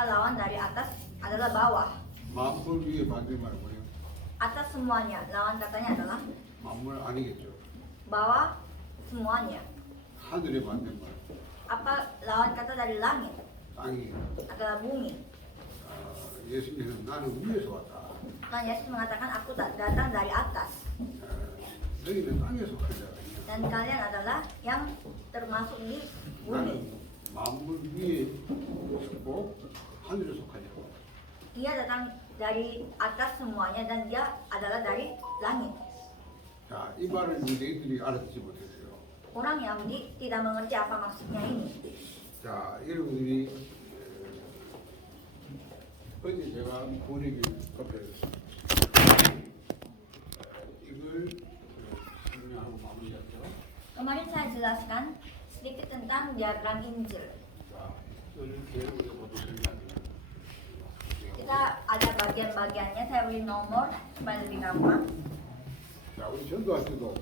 kata lawan dari atas adalah bawah. 만물 위에 반대말 뭐예요? Atas semuanya. Lawan katanya adalah 만물 아니겠죠. bawah semuanya. 하늘의 반대말 Apa lawan kata dari langit? 땅이. Adalah bumi. 예수님은 나는 위에서 왔다. Tuhan Yesus mengatakan aku datang dari atas. 너희는 땅에 속한 자가 아니야. Dan kalian adalah yang termasuk di bumi. 나는 만물 위에 있고 하늘에 속한 자고. Ia datang dari atas semuanya dan dia adalah dari langit. 자, 이 말을 유대인들이 알아듣지 못했어요. Orang Yahudi tidak mengerti apa maksudnya ini. 자, 여러분들이 어제 제가 보내기 급해서 이걸 설명하고 마무리하죠. Kemarin saya jelaskan sedikit tentang diagram Injil. 자, 이렇게 우리가 모두 설명합니다. Kita ada bagian-bagiannya, saya beri nomor supaya lebih gampang. 자, 우리 전도할 때도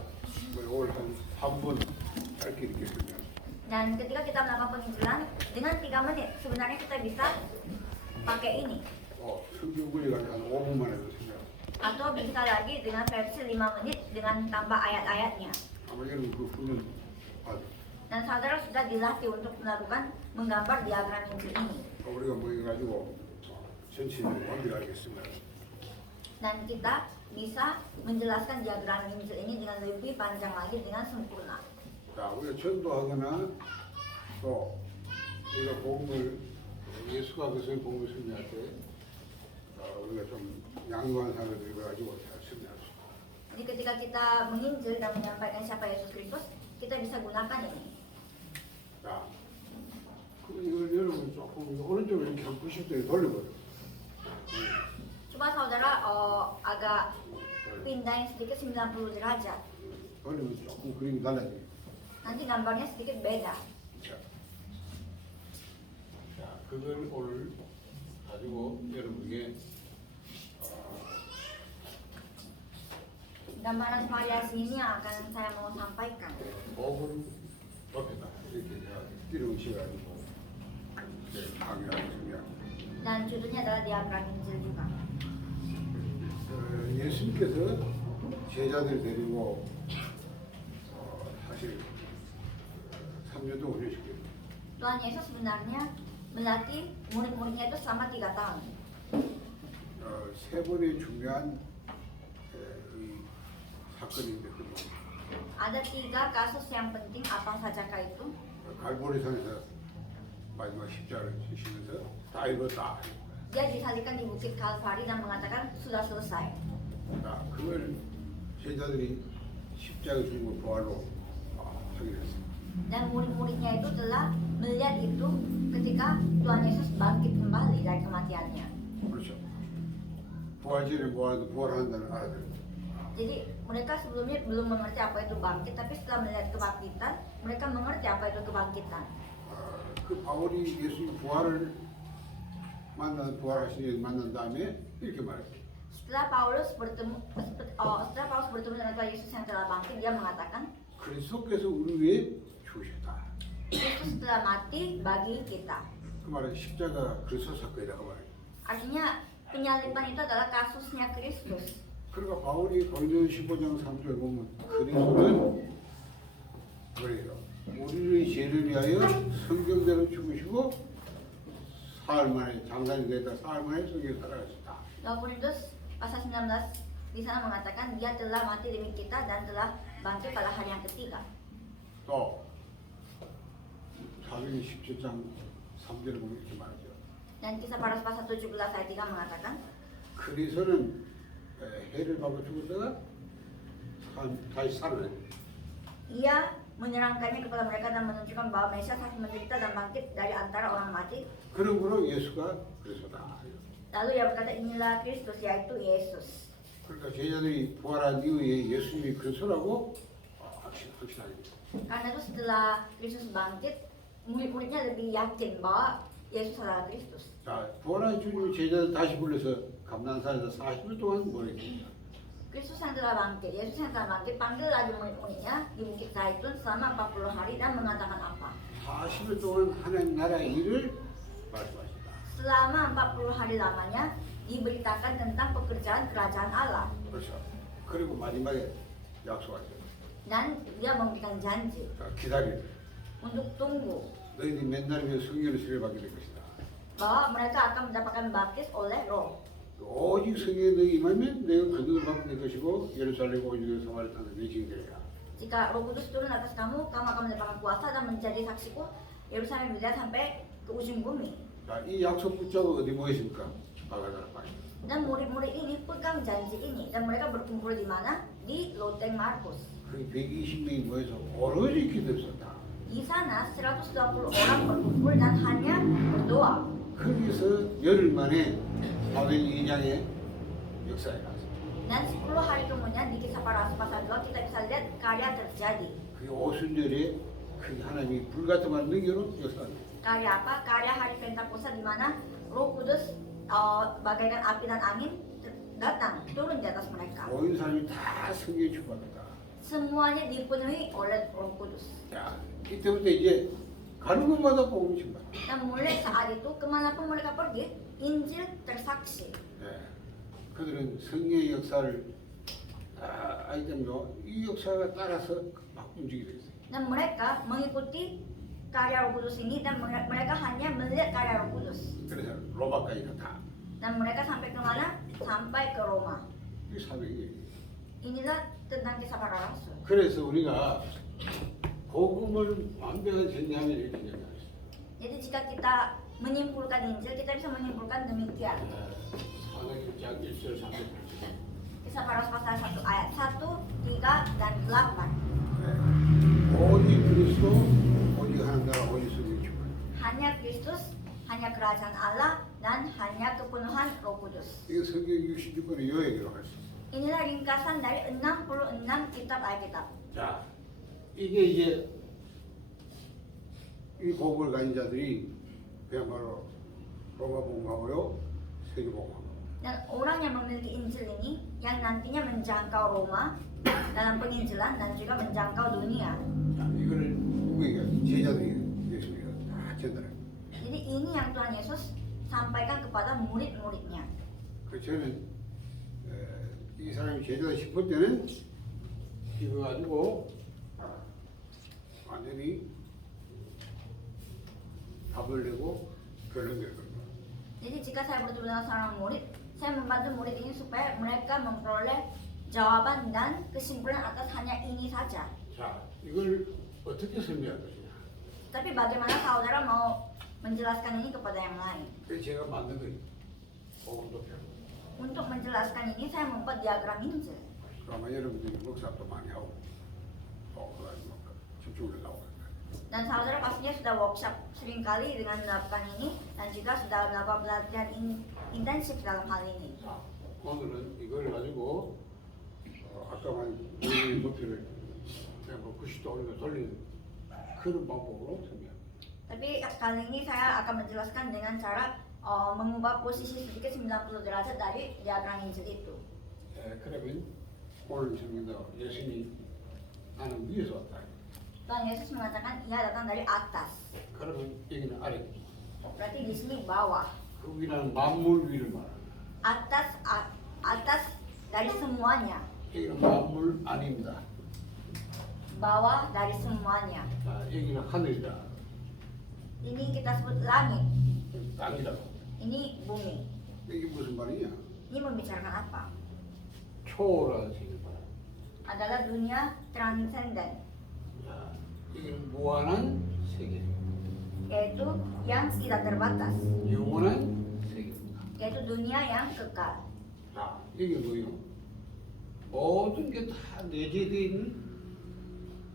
올 한 3분 짧게 이렇게 설명. Dan ketika kita melakukan penginjilan dengan 3 menit, sebenarnya kita bisa pakai ini. 성경 굴려가지고 한 5분만 해도 설명. Atau bisa lagi dengan versi 5 menit dengan tambah ayat-ayatnya. 아마 여러분 그 훈련 받아. Dan saudara sudah dilatih untuk melakukan menggambar diagram Injil ini. 우리가 뭐 해가지고 전체적으로 완벽하겠습니다. Dan kita bisa menjelaskan diagram Injil ini dengan lebih panjang lagi dengan sempurna. 자, 우리가 전도하거나 또 우리가 복음을 예수가 그것을 복음을 설명할 때 우리가 좀 양호한 사람을 들어가지고 잘 설명할 수 있고. Jadi ketika kita menginjil dan menyampaikan siapa Yesus Kristus, kita bisa gunakan ini. 자, 그럼 이걸 여러분 조금 오른쪽으로 이렇게 한 90도 돌려버려. Coba saudara agak pindahin sedikit 90 derajat. 돌리면 조금 그림이 달라져요. Nanti gambarnya sedikit beda. 자, 그걸 오늘 가지고 여러분에게 Gambaran variasi ini yang akan saya mau sampaikan. 복음 옆에다 이렇게 제가 띠를 씌워가지고 이렇게 강의하겠습니다. Dan judulnya adalah diagram Injil juga. 예수님께서 제자들 데리고 사실 3년 동안 훈련시켜요. Tuhan Yesus sebenarnya melatih murid-muridnya itu selama 3 tahun. 세 번의 중요한 이 사건인데 Ada 3 kasus yang penting, apa sajakah itu? 갈보리산에서 마지막 십자가를 지시면서 다 이뤘다. Dia disalibkan di Bukit Kalvari dan mengatakan sudah selesai. 자, 그걸 제자들이 십자가 죽음을 부활로 확인했어요. Dan murid-muridnya itu telah melihat itu ketika Tuhan Yesus bangkit kembali dari kematiannya. 그렇죠. 부활 전에 부활한다는 알아들었죠. Jadi mereka sebelumnya belum mengerti apa itu bangkit, tapi setelah melihat kebangkitan, mereka mengerti apa itu kebangkitan. 그 바울이 예수님 부활을 부활하신 만난 다음에 이렇게 말했어요. Setelah Paulus bertemu dengan Tuhan Yesus yang telah bangkit, dia mengatakan 그리스도께서 우리 위해 죽으셨다. Yesus telah mati bagi kita. 그 말은 십자가 그리스도 사건이라고 말해요. Artinya penyaliban itu adalah kasusnya Kristus. 그러니까 바울이 고린도 15장 3절에 보면 그리스도는 그래요. 우리의 죄를 위하여 성경대로 죽으시고 사흘 만에 장사이 됐다. 사흘 만에 성경에 살아가셨다. 2 Korintus pasal 19 di sana mengatakan dia telah mati demi kita dan telah bangkit pada hari yang ketiga. 또 사도행 17장 3절에 보면 이렇게 말하죠. Dan kisah para pasal 17 ayat 3 mengatakan 그리스도는 해를 받고 죽었다가 다시 살아나요. ia menyerangkannya kepada mereka dan menunjukkan bahwa Mesias harus menderita dan bangkit dari antara orang mati. 그러므로 예수가 그리스도다. Lalu ia berkata inilah Kristus, yaitu Yesus. 그러니까 제자들이 부활한 이후에 예수님이 그리스도라고 확신하게 돼요. Karena itu setelah Kristus bangkit, murid-muridnya lebih yakin bahwa Yesus adalah Kristus. 자, 부활한 주님이 제자들 다시 불러서 감난산에서 40일 동안 보냈습니다. Kristus yang telah bangkit, Yesus yang telah bangkit, panggil lagi murid-muridnya di Bukit Zaitun selama 40 hari dan mengatakan apa? 40일 동안 하나님 나라의 일을 말씀하신다. selama 40 hari lamanya diberitakan tentang pekerjaan kerajaan Allah. 그렇죠. 그리고 마지막에 약속하죠. Dan dia memberikan janji 자, 기다리라. untuk tunggu 너희들이 맨날이면 성령을 세례받게 될 것이다. bahwa mereka akan mendapatkan baptis oleh roh. 오직 성령에 너희 임하면 내가 그들을 받게 될 것이고 예루살렘 오주에 사마리아 땅에 내 증인되리라. Jika Roh Kudus turun atas kamu, kamu akan mendapatkan kuasa dan menjadi saksiku Yerusalem Yudea sampai ke ujung bumi. 자, 이 약속 붙잡고 어디 모였습니까? 바가다라 파이. Dan murid-murid ini pegang janji ini dan mereka berkumpul di mana? Di Loteng Markus. 그 120명이 모여서 오로지 기도했었다. Di sana 120 orang berkumpul dan hanya berdoa. 거기서 열흘 만에 사도행 2장의 역사에 나왔습니다. Dan 10 hari kemudian di kisah para rasul pasal 2 kita bisa lihat karya terjadi. 그 오순절에 그 하나님이 불같은 능력으로 역사합니다. Karya apa? Karya hari Pentakosta di mana Roh Kudus bagaikan api dan angin datang turun di atas mereka. 모인 사람이 다 성경에 축복합니다. Semuanya dipenuhi oleh Roh Kudus. 자, 이때부터 이제 가는 곳마다 복음 신발. Dan mulai saat itu kemanapun mereka pergi, Injil tersaksi. 네. 그들은 성령의 역사를 알기 때문에 이 역사가 따라서 막 움직이게 됐어요. Dan mereka mengikuti karya Roh Kudus ini dan mereka hanya melihat karya Roh Kudus. 그래서 로마까지 다. Dan mereka sampai ke mana? Sampai ke Roma. 이 사백이. Inilah tentang kisah para rasul. 그래서 우리가 복음을 완벽하게 정리하면 이렇게 정리합니다. Jadi jika kita menyimpulkan Injil, kita bisa menyimpulkan demikian. 사도행 1장 1절 3절. Kisah para rasul pasal 1 ayat 1, 3, dan 8. 오직 그리스도, 오직 하나님 나라, 오직 성령 충만. Hanya Kristus, hanya kerajaan Allah, dan hanya kepenuhan Roh Kudus. 이게 성경 66권의 요약이라고 할 수 있어요. Inilah ringkasan dari 66 kitab Alkitab. 자, 이게 이제 이 복음을 가진 자들이 그야말로 로마 복음하고요, 세계 복음하고. Dan orang yang memiliki Injil ini yang nantinya menjangkau Roma dalam penginjilan dan juga menjangkau dunia. 자, 이거를 누구에게 제자들에게 예수님이 다 전달해. Jadi ini yang Tuhan Yesus sampaikan kepada murid-muridnya. 그 저는 이 사람이 제자다 싶을 때는 이거 가지고 완전히 답을 내고 결론 낼 겁니다. Jadi jika saya bertemu dengan seorang murid, saya membantu murid ini supaya mereka memperoleh jawaban dan kesimpulan atas hanya ini saja. 자, 이걸 어떻게 설명할 것이냐? Tapi bagaimana saudara mau menjelaskan ini kepada yang lain? 그래서 제가 만든 거예요. 복음도표. Untuk menjelaskan ini saya membuat diagram Injil. 아마 여러분들이 목사도 많이 하고 집중을 나오고. Dan saudara pastinya sudah workshop sering kali dengan melakukan ini dan juga sudah melakukan pelatihan intensif dalam hal ini. 자, 오늘은 이걸 가지고 아까 말한 목표를 그냥 뭐 90도 우리가 돌리는 그런 방법으로 설명합니다. Tapi kali ini saya akan menjelaskan dengan cara mengubah posisi sedikit 90 derajat dari diagram Injil itu. 그러면 오늘 설명도 예수님이 나는 위에서 왔다. Tuhan Yesus mengatakan ia datang dari atas. 그러면 여기는 아래. Berarti di sini bawah. 그 위라는 만물 위를 말하는. Atas dari semuanya. 여기는 만물 아닙니다. Bawah dari semuanya. 자, 여기는 하늘이다. Ini kita sebut langit. 여기 땅이라고. Ini bumi. 이게 무슨 말이냐? Ini membicarakan apa? 초월한 세계 말. Adalah dunia transenden, 자, 여기는 무한한 세계. yaitu yang tidak terbatas, 영원한 세계입니다. yaitu dunia yang kekal. 자, 여기 뭐요? 모든 게 다 내재되어 있는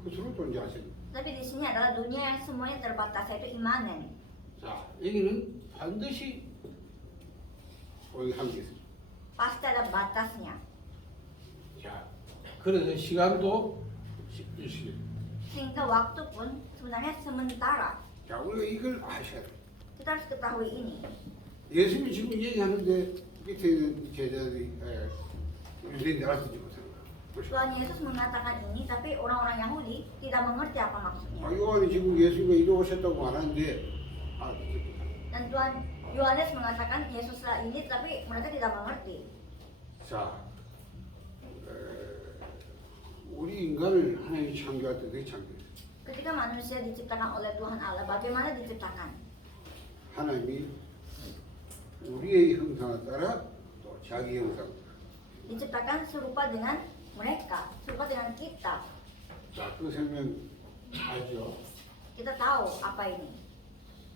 것으로 존재하십니다. Tapi di sini adalah dunia yang semuanya terbatas, yaitu imanen. 자, 여기는 반드시 거기 한계 있습니다. Pasti ada batasnya. 자, 그래서 시간도 일시적. Sehingga waktu pun sebenarnya sementara. 자, 우리가 이걸 아셔야 돼요. Kita harus ketahui ini. 예수님이 지금 얘기하는데 밑에 있는 제자들이 유대인들 알아듣지 못하는 거예요. Tuhan Yesus mengatakan ini, tapi orang-orang Yahudi tidak mengerti apa maksudnya. 요한이 지금 예수님이 이리 오셨다고 말하는데 알아듣지 못하는 Dan Tuhan Yohanes mengatakan Yesuslah ini, tapi mereka tidak mengerti. 자, 우리 인간을 하나님이 창조할 때 어떻게 창조했어요? Ketika manusia diciptakan oleh Tuhan Allah, bagaimana diciptakan? 하나님이 우리의 형상에 따라 또 자기 형상. Diciptakan serupa dengan mereka, serupa dengan kita. 자, 그 설명 알죠? Kita tahu apa ini.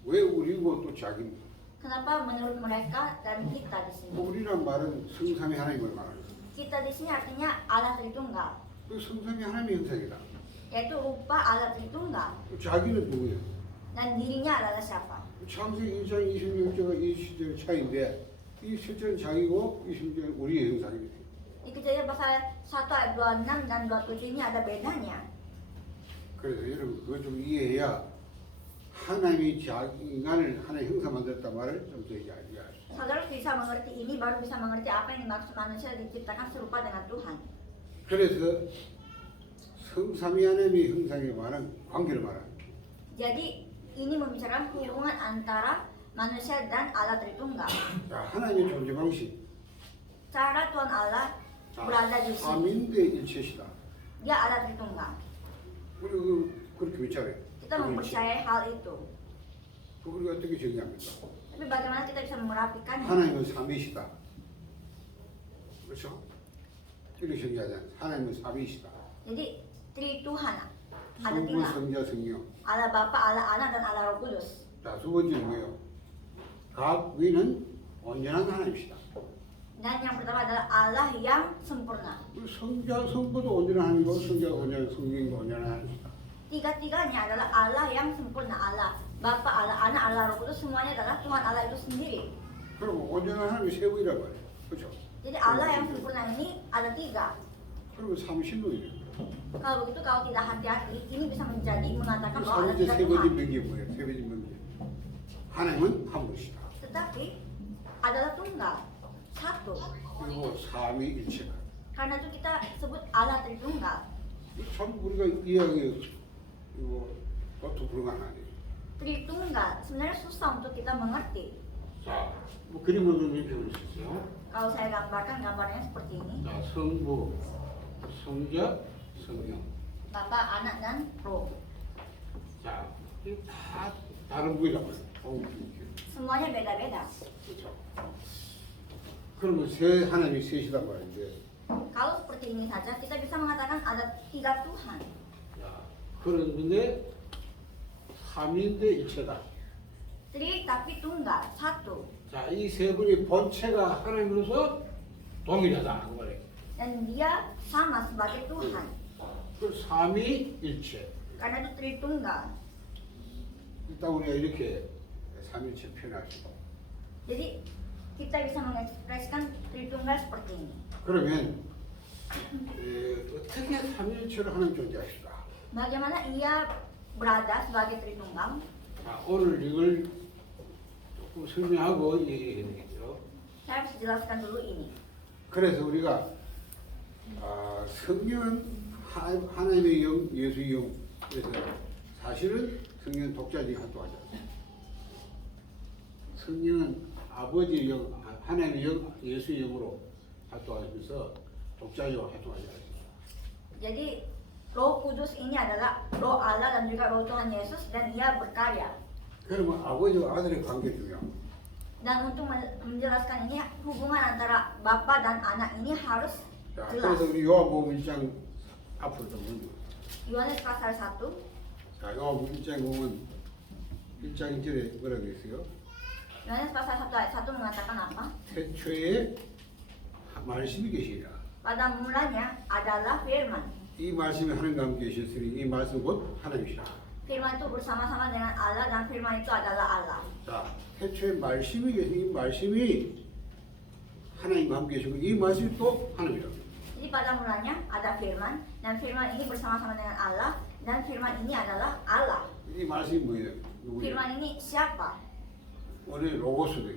왜 우리고 또 자기입니까? Kenapa menurut mereka dan kita di sini? 우리란 말은 성삼위 하나님을 말하는 거예요. Kita di sini artinya Allah Tritunggal, 그 성삼위 하나님의 형상이다. yaitu rupa Allah Tritunggal. 자기는 누구예요? Dan dirinya adalah siapa? 창세기 1장 26절과 27절 차이인데 이 실제는 자기고 이 실제는 우리의 형상입니다. Di Kejadian pasal 1 ayat 26 dan 27 ini ada bedanya. 그래서 여러분 그거 좀 이해해야 하나님이 자기 인간을 하나의 형상 만들었단 말을 좀 더 이해하시죠. Saudara bisa mengerti ini, baru bisa mengerti apa yang dimaksud manusia diciptakan serupa dengan Tuhan. 그래서 성삼위 하나님의 형상에 관한 관계를 말합니다. Jadi ini membicarakan hubungan antara manusia dan Allah Tritunggal. 자, 하나님의 존재 방식. Cara Tuhan Allah berada di sini. 삼인대 일체시다. Dia Allah Tritunggal. 우리 그렇게 외쳐요. Kita mempercayai hal itu. 우리가 어떻게 정의합니까? Tapi bagaimana kita bisa merapikannya? 하나님은 삼위시다. 그렇죠? 이렇게 정의하잖아요. 하나님은 삼위시다. Jadi Trituhan ada 성부, tiga. 성자, 성령. Allah Bapa, Allah Anak, dan Allah Roh Kudus. 자, 두 번째는 뭐예요? 각 위는 온전한 하나님이시다. Dan yang pertama adalah Allah yang sempurna. 성자, 성부도 온전한 하나님이고 성자가 온전한 성령도 온전한 하나님이시다. Tiga-tiganya adalah Allah yang sempurna. Allah Bapa, Allah Anak, Allah Roh Kudus, semuanya adalah Tuhan Allah itu sendiri. 그럼 온전한 하나님이 세 분이라고 해요. 그렇죠? Jadi Allah yang sempurna ini ada tiga. 그러면 삼신론이에요. Kalau begitu, kalau tidak hati-hati, ini bisa menjadi mengatakan bahwa ada 삼위제 tiga 세 번째 Tuhan. 명계 뭐예요? 세 번째 명계. 하나님은 한 분이시다. Tetapi adalah tunggal, satu. 그리고 삼위일체다. Karena itu kita sebut Allah Tritunggal. 참 우리가 이해하기 이거 그것도 불가능 아니에요. Tritunggal sebenarnya susah untuk kita mengerti. 자, 뭐 그림을 좀 이렇게 볼 수 있어요. Kalau saya gambarkan gambarnya seperti ini, 자, 성부, 성자, 성령. Bapa, Anak, dan Roh. 자, 이 다 다른 부위란 말이에요. Semuanya beda-beda. 그렇죠. 그러면 세 하나님이 셋이란 말인데, Kalau seperti ini saja, kita bisa mengatakan ada tiga Tuhan. 야, 그런데 삼인대 일체다. Tri tapi tunggal, satu. 자, 이 세 분이 본체가 하나님으로서 동일하다 그 말이에요. Dan dia sama sebagai Tuhan. 그 삼위일체. Karena itu Tritunggal. 일단 우리가 이렇게 삼일체 표현할 수 있고. Jadi kita bisa mengekspresikan Tritunggal seperti ini. 그러면 어떻게 삼일체로 하나님 존재하실까? Bagaimana ia berada sebagai Tritunggal? 자, 오늘 이걸 조금 설명하고 얘기해야 되겠죠. Saya harus jelaskan dulu ini. 그래서 우리가 성령은 하나님의 영, 예수의 영. 그래서 사실은 성령은 독자적인 활동하지 않습니다. 성령은 아버지의 영, 하나님의 영, 예수의 영으로 활동하면서 독자적으로 활동하지 않습니다. Jadi Roh Kudus ini adalah Roh Allah dan juga Roh Tuhan Yesus, dan ia berkarya. 그러면 아버지와 아들의 관계 중요합니다. Dan untuk menjelaskan ini, hubungan antara Bapa dan Anak ini harus 자, jelas. 그래서 우리 요한복음 1장 앞으로 좀 보면 Yohanes pasal 1. 자, 요한복음 1장 보면 1장 1절에 뭐라고 있어요? Yohanes pasal 1 ayat 1 mengatakan apa? 태초에 말씀이 계시리라. Pada mulanya adalah firman. 이 말씀이 하나님과 함께 계셨으니 이 말씀 곧 하나님이시라. Firman itu bersama-sama dengan Allah, dan firman itu adalah Allah. 자, 태초에 말씀이 계시니 이 말씀이 하나님과 함께 계시고 이 말씀이 또 하나님이라. Jadi pada mulanya ada firman, dan firman ini bersama-sama dengan Allah, dan firman ini adalah Allah. 이 말씀이 뭐예요? 누구예요? Firman ini siapa? 우리 로고스도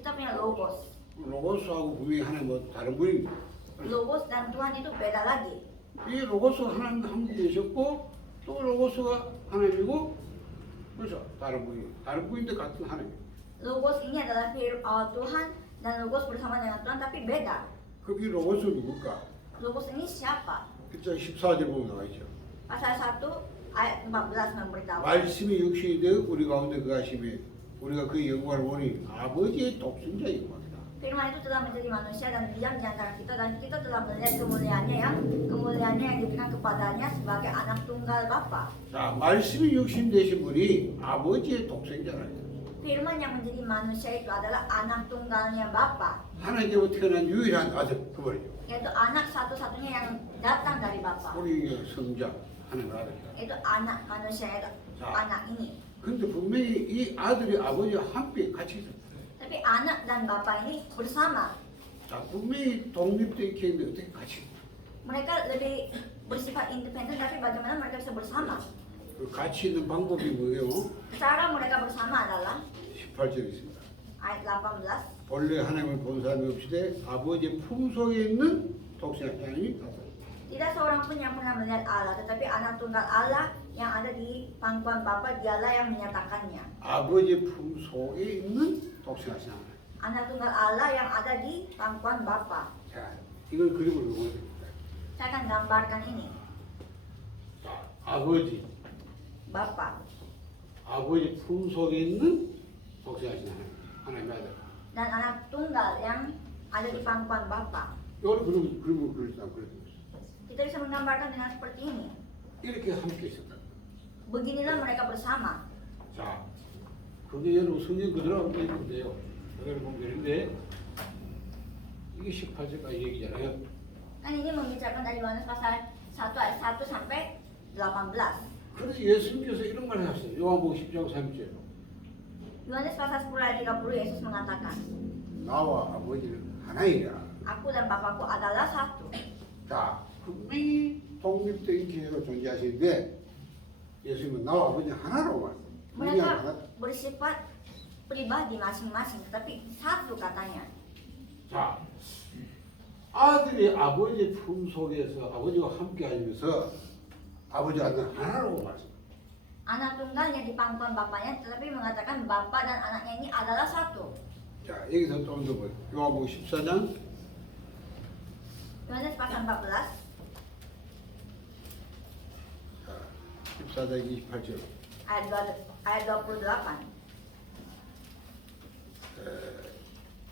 Kita punya Logos. 로고스하고 분명히 하나님 뭐 다른 분입니다. Logos dan Tuhan itu beda lagi. 이 로고스가 하나님 함께 계셨고 또 로고스가 하나님이고 그렇죠? 다른 분인데 같은 하나님. Logos ini adalah Tuhan dan logos bersama dengan Tuhan tapi beda. 그게 로고스 누굴까? Logos ini siapa? 글자 14절 보면 나와 있죠. Pasal 1 ayat 14 memberitahu. 말씀이 육신이 되어 우리 가운데 거하심에 우리가 그 영광을 보니 아버지의 독생자의 영광이다. Firman itu telah menjadi manusia dan diam di antara kita dan kita telah melihat kemuliaannya yang diberikan kepadanya sebagai anak tunggal Bapa. 자, 말씀이 육신 되신 분이 아버지의 독생자라. Firman yang menjadi manusia itu adalah anak tunggalnya Bapa, 하나님으로 태어난 유일한 아들 그 말이죠. yaitu anak satu-satunya yang datang dari Bapa. 우리 성자 하나님 아들이다. Itu anak manusia itu, anak ini. 근데 분명히 이 아들이 아버지와 함께 같이 있었다. Tapi anak dan Bapa ini bersama. 자, 분명히 독립되어 있겠는데 어떻게 같이 있나? Mereka lebih bersifat independen tapi bagaimana mereka bisa bersama? 그 같이 있는 방법이 뭐예요? Cara mereka bersama adalah 18절에 있습니다. ayat 18. 본래 하나님을 본 사람이 없이되 아버지의 품속에 있는 독생자 하나님이 나타났다. Tidak seorang pun yang pernah melihat Allah, tetapi anak tunggal Allah yang ada di pangkuan Bapa, dialah yang menyatakannya. 아버지의 품속에 있는 독생자 하나님. Anak tunggal Allah yang ada di pangkuan Bapa. 자, 이걸 그림으로 보여드립니다. Saya akan gambarkan ini. 자, 아버지, Bapa 아버지 품속에 있는 독생자 하나님 아들. dan anak tunggal yang ada di pangkuan Bapa. 이걸 그림으로 그렸다 그랬어요. Kita bisa menggambarkan dengan seperti ini. 이렇게 함께 있었다. Beginilah mereka bersama. 자, 그게 여러분 성경 그대로 한번 읽으면 그대로 보면 되는데 이게 18절까지 얘기잖아요. Kan ini membicarakan dari Yohanes pasal 1 ayat 1 sampai 18. 그래서 예수님께서 이런 말을 하셨어요. 요한복음 10장 3절. Yohanes pasal 10 ayat 30 Yesus mengatakan, 나와 아버지는 하나이라. Aku dan Bapakku adalah satu. 자, 분명히 독립된 기회가 존재하시는데 예수님은 나와 아버지는 하나라고 말해요. 분명히 하나다. Mereka bersifat pribadi masing-masing, tetapi satu katanya. 자, 아들이 아버지 품 속에서 아버지와 함께 하면서 아버지와 아들은 하나라고 말했어요. Anak tunggalnya di pangkuan bapaknya, tetapi mengatakan bapak dan anaknya ini adalah satu. 자, 여기서 좀 더 보요. 요한복음 14장 Yohanes pasal 14 14장 28절. ayat 28.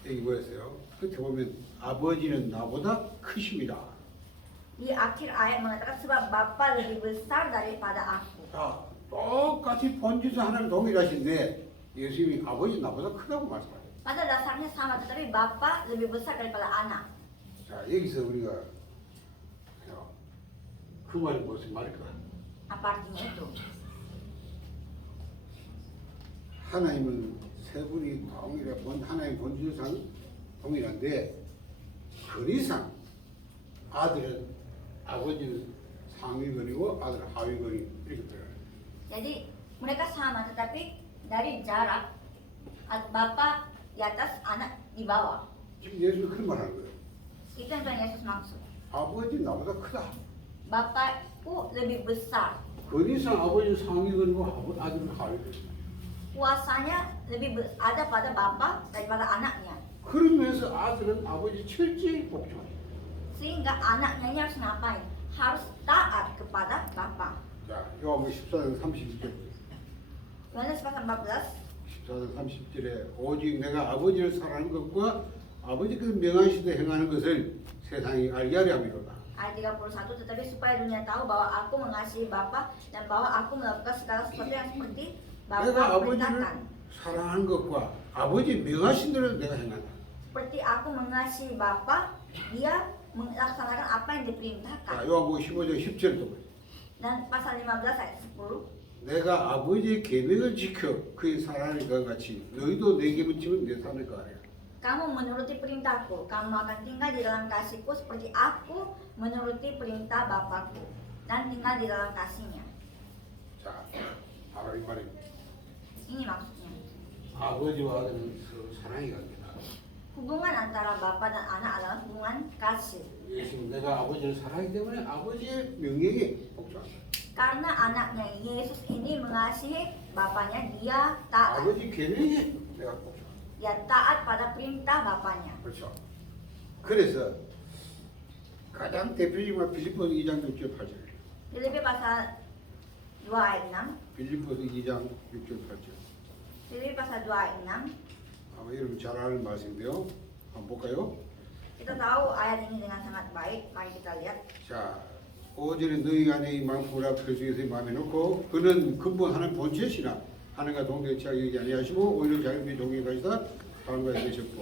여기 뭐였어요? 끝에 보면 아버지는 나보다 크십니다. Di akhir ayat mengatakan sebab Bapa lebih besar daripada aku. 자, 똑같이 본질에서 하나님 동일하신데 예수님이 아버지 나보다 크다고 말씀하세요. Pada dasarnya sama, tetapi Bapa lebih besar daripada anak. 자, 여기서 우리가 그 말이 무슨 말일까? Apa artinya itu? 하나님은 세 분이 동일해 하나님 본질상 동일한데 그 이상 아들은 아버지는 상위권이고 아들은 하위권이 이렇게 돼요. Jadi mereka sama, tetapi dari jarak Bapa di atas, anak di bawah. 지금 예수는 그런 말 하는 거예요. Itu yang Tuhan Yesus maksud. 아버지 나보다 크다. Bapakku lebih besar. 그 이상 아버지는 상위권이고 아들은 하위권. Kuasanya lebih ada pada Bapa daripada anaknya. 그러면서 아들은 아버지 철저히 복종해요. Sehingga anaknya ini harus ngapain? Harus taat kepada Bapa. 자, 요한복음 14장 30절. Yohanes pasal 14 14장 30절에 오직 내가 아버지를 사랑하는 것과 아버지께서 명하시되 행하는 것을 세상이 알게 하려 함이로다. ayat 31, tetapi supaya dunia tahu bahwa aku mengasihi Bapa dan bahwa aku melakukan segala sesuatu yang seperti 내가 Bapa 아버지를 perintahkan. 사랑하는 것과 아버지 명하신 대로 내가 행한다. Seperti aku mengasihi Bapa, dia melaksanakan apa yang 자, diperintahkan. 요한복음 15장 10절도 보세요. Dan pasal 15 ayat 10, 내가 아버지의 계명을 지켜 그의 사랑하는 것 같이 너희도 내 계명 지키면 내 사랑할 거 아니야. kamu menuruti perintahku, kamu akan tinggal di dalam kasihku seperti aku menuruti perintah Bapakku dan tinggal di dalam kasihnya. 자, 바로 이 말입니다. Ini maksudnya. 아버지와 아들은 서로 사랑이 갑니다. Hubungan antara Bapa dan anak adalah hubungan kasih. 예수님 내가 아버지를 사랑하기 때문에 아버지의 명령에 복종한다. Karena anaknya Yesus ini mengasihi Bapaknya, dia taat. 아버지 계명에 내가 복종한다. dia taat pada perintah bapaknya. 그렇죠. 그래서 가장 대표적인 빌립보서 2장 6절 8절. Filipi pasal 2 ayat 6. 빌립보서 2장 6절 8절. Filipi pasal 2 ayat 6. 아마 여러분 잘 아는 말씀인데요. 한번 볼까요? Kita tahu ayat ini dengan sangat baik. Mari kita lihat. 자, 5절에 너희 안에 이 만물을 표시해서 마음에 놓고 그는 근본 하나님 본체시나 하나님과 동대치하게 여기지 아니하시고 오히려 자기의 종이 가시다 사람과 되셨고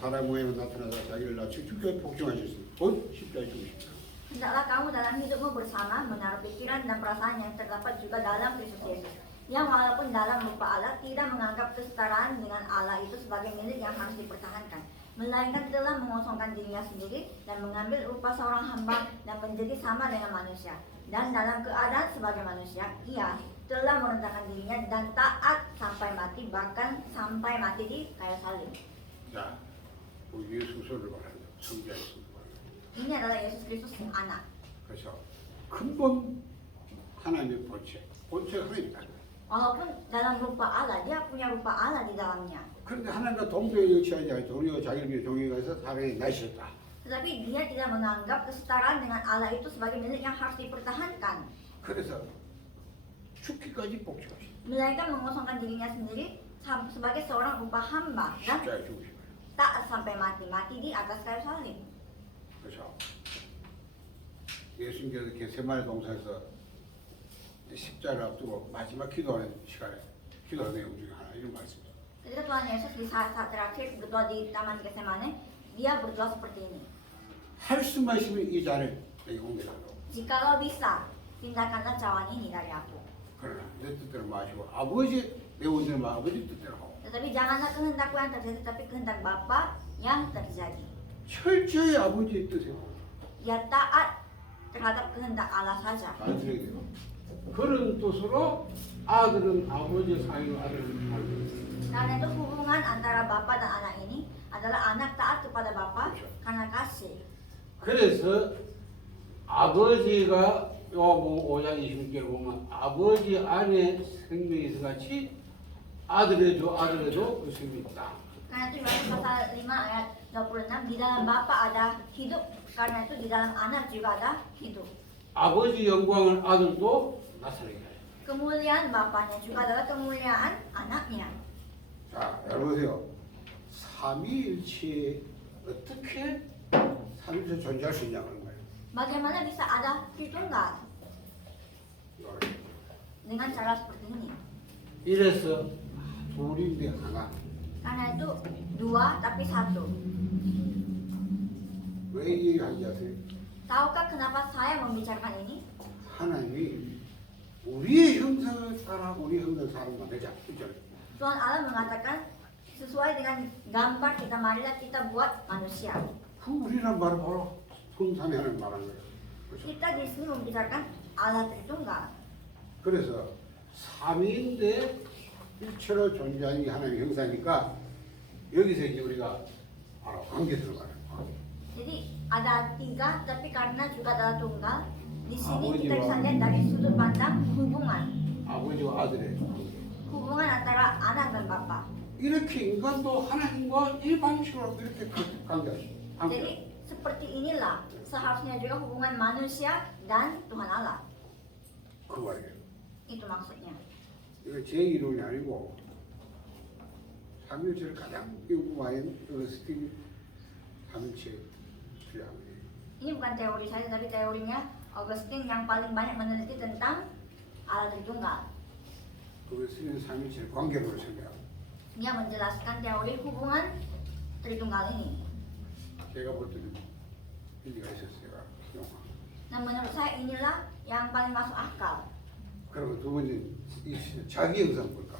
사람 모양으로 나타나서 자기를 낮추 죽게 복종하셨습니다. 곧 십자가에 죽으십니다. Hendaklah kamu dalam hidupmu bersama menaruh pikiran dan perasaan yang terdapat juga dalam Kristus Yesus, yang walaupun dalam rupa Allah tidak menganggap kesetaraan dengan Allah itu sebagai milik yang harus dipertahankan, melainkan telah mengosongkan dirinya sendiri dan mengambil rupa seorang hamba dan menjadi sama dengan manusia. Dan dalam keadaan sebagai manusia, ia telah merendahkan dirinya dan taat sampai mati, bahkan sampai mati di kayu salib. 자, 우리 예수를 말합니다. 성자 예수를 말합니다. Ini adalah Yesus Kristus yang anak. 그래서 근본 하나님의 본체, 본체가 하나님이다. Walaupun dalam rupa Allah, dia punya rupa Allah di dalamnya. 그런데 하나님과 동등하게 여치하지 않고 오히려 자기를 위해 종이 가서 사람이 나셨다. Tetapi dia tidak menganggap kesetaraan dengan Allah itu sebagai milik yang harus dipertahankan. 그래서 죽기까지 복종하셨다. Melainkan mengosongkan dirinya sendiri sebagai seorang rupa hamba dan 십자가에 죽으신 거예요. taat sampai mati di atas kayu salib. 그렇죠. 예수님께서 겟세마네 동산에서 십자가를 앞두고 마지막 기도하는 시간에 기도하는 내용 중에 하나 이런 말씀입니다. Ketika Tuhan Yesus di saat-saat terakhir berdoa di Taman Getsemane, dia berdoa seperti ini. 할 수만 있으면 이 잔을 내게 옮겨달라고. Jikalau bisa, pindahkanlah cawan ini dari aku. 그러나 내 뜻대로 마시고 아버지 내 원대로 마 아버지 뜻대로 하고. Tetapi janganlah kehendakku yang terjadi, tapi kehendak Bapa yang terjadi. 철저히 아버지의 뜻에 Dia taat terhadap kehendak Allah saja. 아들에게 그런 뜻으로 아들은 아버지의 사이로 아들을 알고 Karena itu hubungan antara Bapa dan anak ini adalah anak taat kepada Bapa karena kasih. 그래서 아버지가 요한복음 5장 26절 보면 아버지 안에 생명이 있어 같이 아들에도 그 생명이 있다. Karena itu Yohanes pasal 5 ayat 26, di dalam Bapa ada hidup, karena itu di dalam anak juga ada hidup. 아버지 영광을 아들도 나타내게 해요. Kemuliaan Bapaknya juga adalah kemuliaan anaknya. 자, 여러분 보세요. 삼위일체에 어떻게 삼위일체 존재할 수 있냐는 거예요. Bagaimana bisa ada Tritunggal dengan cara seperti ini? 이래서 둘인데 하나. Karena itu dua tapi satu. 왜 이 얘기하는지 아세요? Tahukah kenapa saya membicarakan ini? 하나님이 우리의 형상을 따라 우리 형상 사람 만들자. 그죠? Tuhan Allah mengatakan sesuai dengan gambar kita, marilah kita buat manusia. 그 우리란 말은 바로 성삼위 하나님 말하는 거예요. 그렇죠? Kita di sini membicarakan Allah Tritunggal. 그래서 삼위인데 일체로 존재하는 게 하나님의 형상이니까 여기서 이제 우리가 바로 관계 들어가는 거예요. Jadi ada tiga, tapi karena juga adalah tunggal. Di sini Abu kita jiwa. bisa lihat dari sudut pandang hubungan, 아버지와 아들의 관계. hubungan antara anak dan bapa. 이렇게 인간도 하나님과 일방식으로 이렇게 관계하시죠. Jadi seperti inilah seharusnya juga hubungan manusia dan Tuhan Allah. 그 말이에요. Itu maksudnya. 이거 제 이론이 아니고 삼일체를 가장 연구한 어스틴 삼일체 주장이에요. Ini bukan teori saya, tapi teorinya Augustine yang paling banyak meneliti tentang Allah Tritunggal. 어스틴은 삼일체를 관계로 생각하고 Dia menjelaskan teori hubungan Tritunggal ini. 제가 볼 때는 일리가 있었어요. Nah, menurut saya inilah yang paling masuk akal. 그리고 두 번째 이 자기 형상 볼까?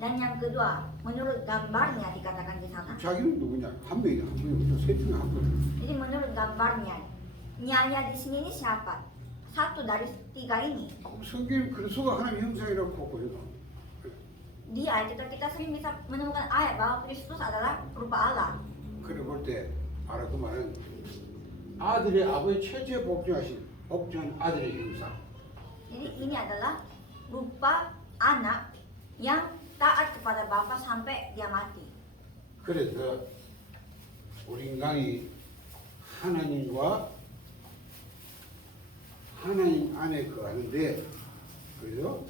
Dan yang kedua, menurut gambarnya dikatakan di sana. 자기는 누구냐? 한 명이냐? 한 명이 세 중에 한 명. Jadi menurut gambarnya, nyanya di sini ini siapa? Satu dari tiga ini. 성경 그리스도가 하나님 형상이라고 보거든요. Di ayat kita sering bisa menemukan ayat bahwa Kristus adalah rupa Allah. 그래 볼 때 알아 그 말은 아들의 아버지 최초에 복종한 아들의 형상. Jadi ini adalah rupa anak yang taat kepada Bapa sampai dia mati. 그래서 우리 인간이 하나님과 하나님 안에 거하는데, 그죠?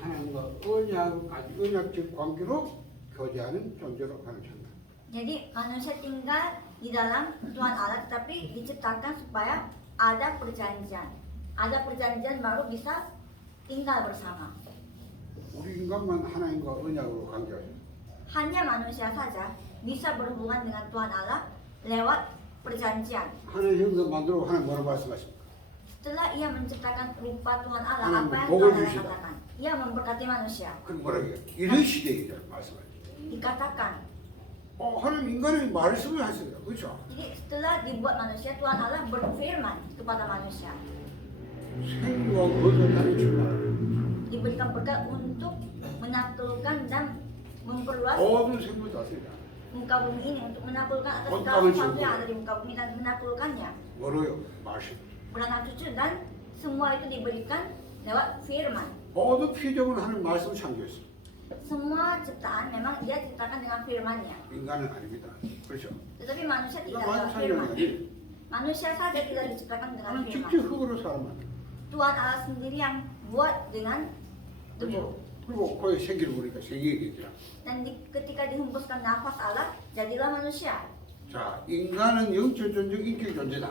하나님과 언약적 관계로 교제하는 존재로 가는 존재. Jadi manusia tinggal di dalam Tuhan Allah, tetapi diciptakan supaya ada perjanjian. Ada perjanjian baru bisa tinggal bersama. 우리 인간만 하나님과 언약으로 관계하죠. Hanya manusia saja bisa berhubungan dengan Tuhan Allah lewat perjanjian. 하나님 형상 만들고 하나님 뭐라고 말씀하십니까? Setelah ia menciptakan rupa Tuhan Allah, Hmm, apa yang Bogor Tuhan Allah Yusuf. katakan? Ia memberkati manusia. 그럼 뭐라고 해요? 이런 시대이다 말씀하죠. Dikatakan. 하나님 인간의 말씀을 하시더라. 그렇죠? Jadi setelah dibuat manusia, Tuhan Allah berfirman kepada manusia. 생명과 거듭 땅에 출발하라. Diberikan berkat untuk menaklukkan dan memperluas 모든 생물 다스리라. muka bumi ini, untuk menaklukkan atas Oh, segala tahun sesuatu sebelum. yang ada di muka bumi dan menaklukkannya. 뭐로요? 말씀. Beranak cucu dan semua itu diberikan lewat firman. 모든 피조물은 하나님 말씀을 창조했어. Semua ciptaan memang dia ciptakan dengan firman-Nya. 인간은 아닙니다. 그렇죠? Tetapi manusia 이거 tidak 말씀 lewat 창조는 firman. 아니. Manusia saja tidak diciptakan dengan 하나님 firman. 직접 흙으로 사람만. Tuhan Allah sendiri yang buat dengan debu. 그리고 거기 생기를 보니까 생기겠더라. Dan ketika dihembuskan nafas Allah, jadilah manusia. 자, 인간은 영적 존재, 인격 존재다.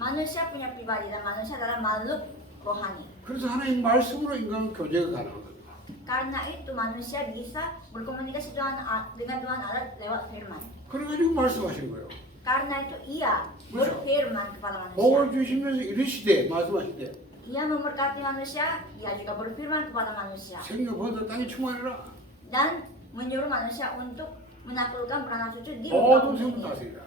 Manusia punya pribadi dan manusia adalah makhluk rohani. 그래서 하나님 말씀으로 인간은 교제가 가능한 겁니다. Karena itu manusia bisa berkomunikasi dengan Tuhan Allah lewat firman. 그래가지고 말씀하신 거예요. Karena itu ia berfirman kepada 복을 manusia. 주시면서 이르시되 말씀하실 때 Ia memberkati manusia, ia juga berfirman kepada manusia. 생명보다 땅에 충만해라. Dan menyuruh manusia untuk menaklukkan beranak cucu di 모든 muka 생물 bumi ini. 다스리라.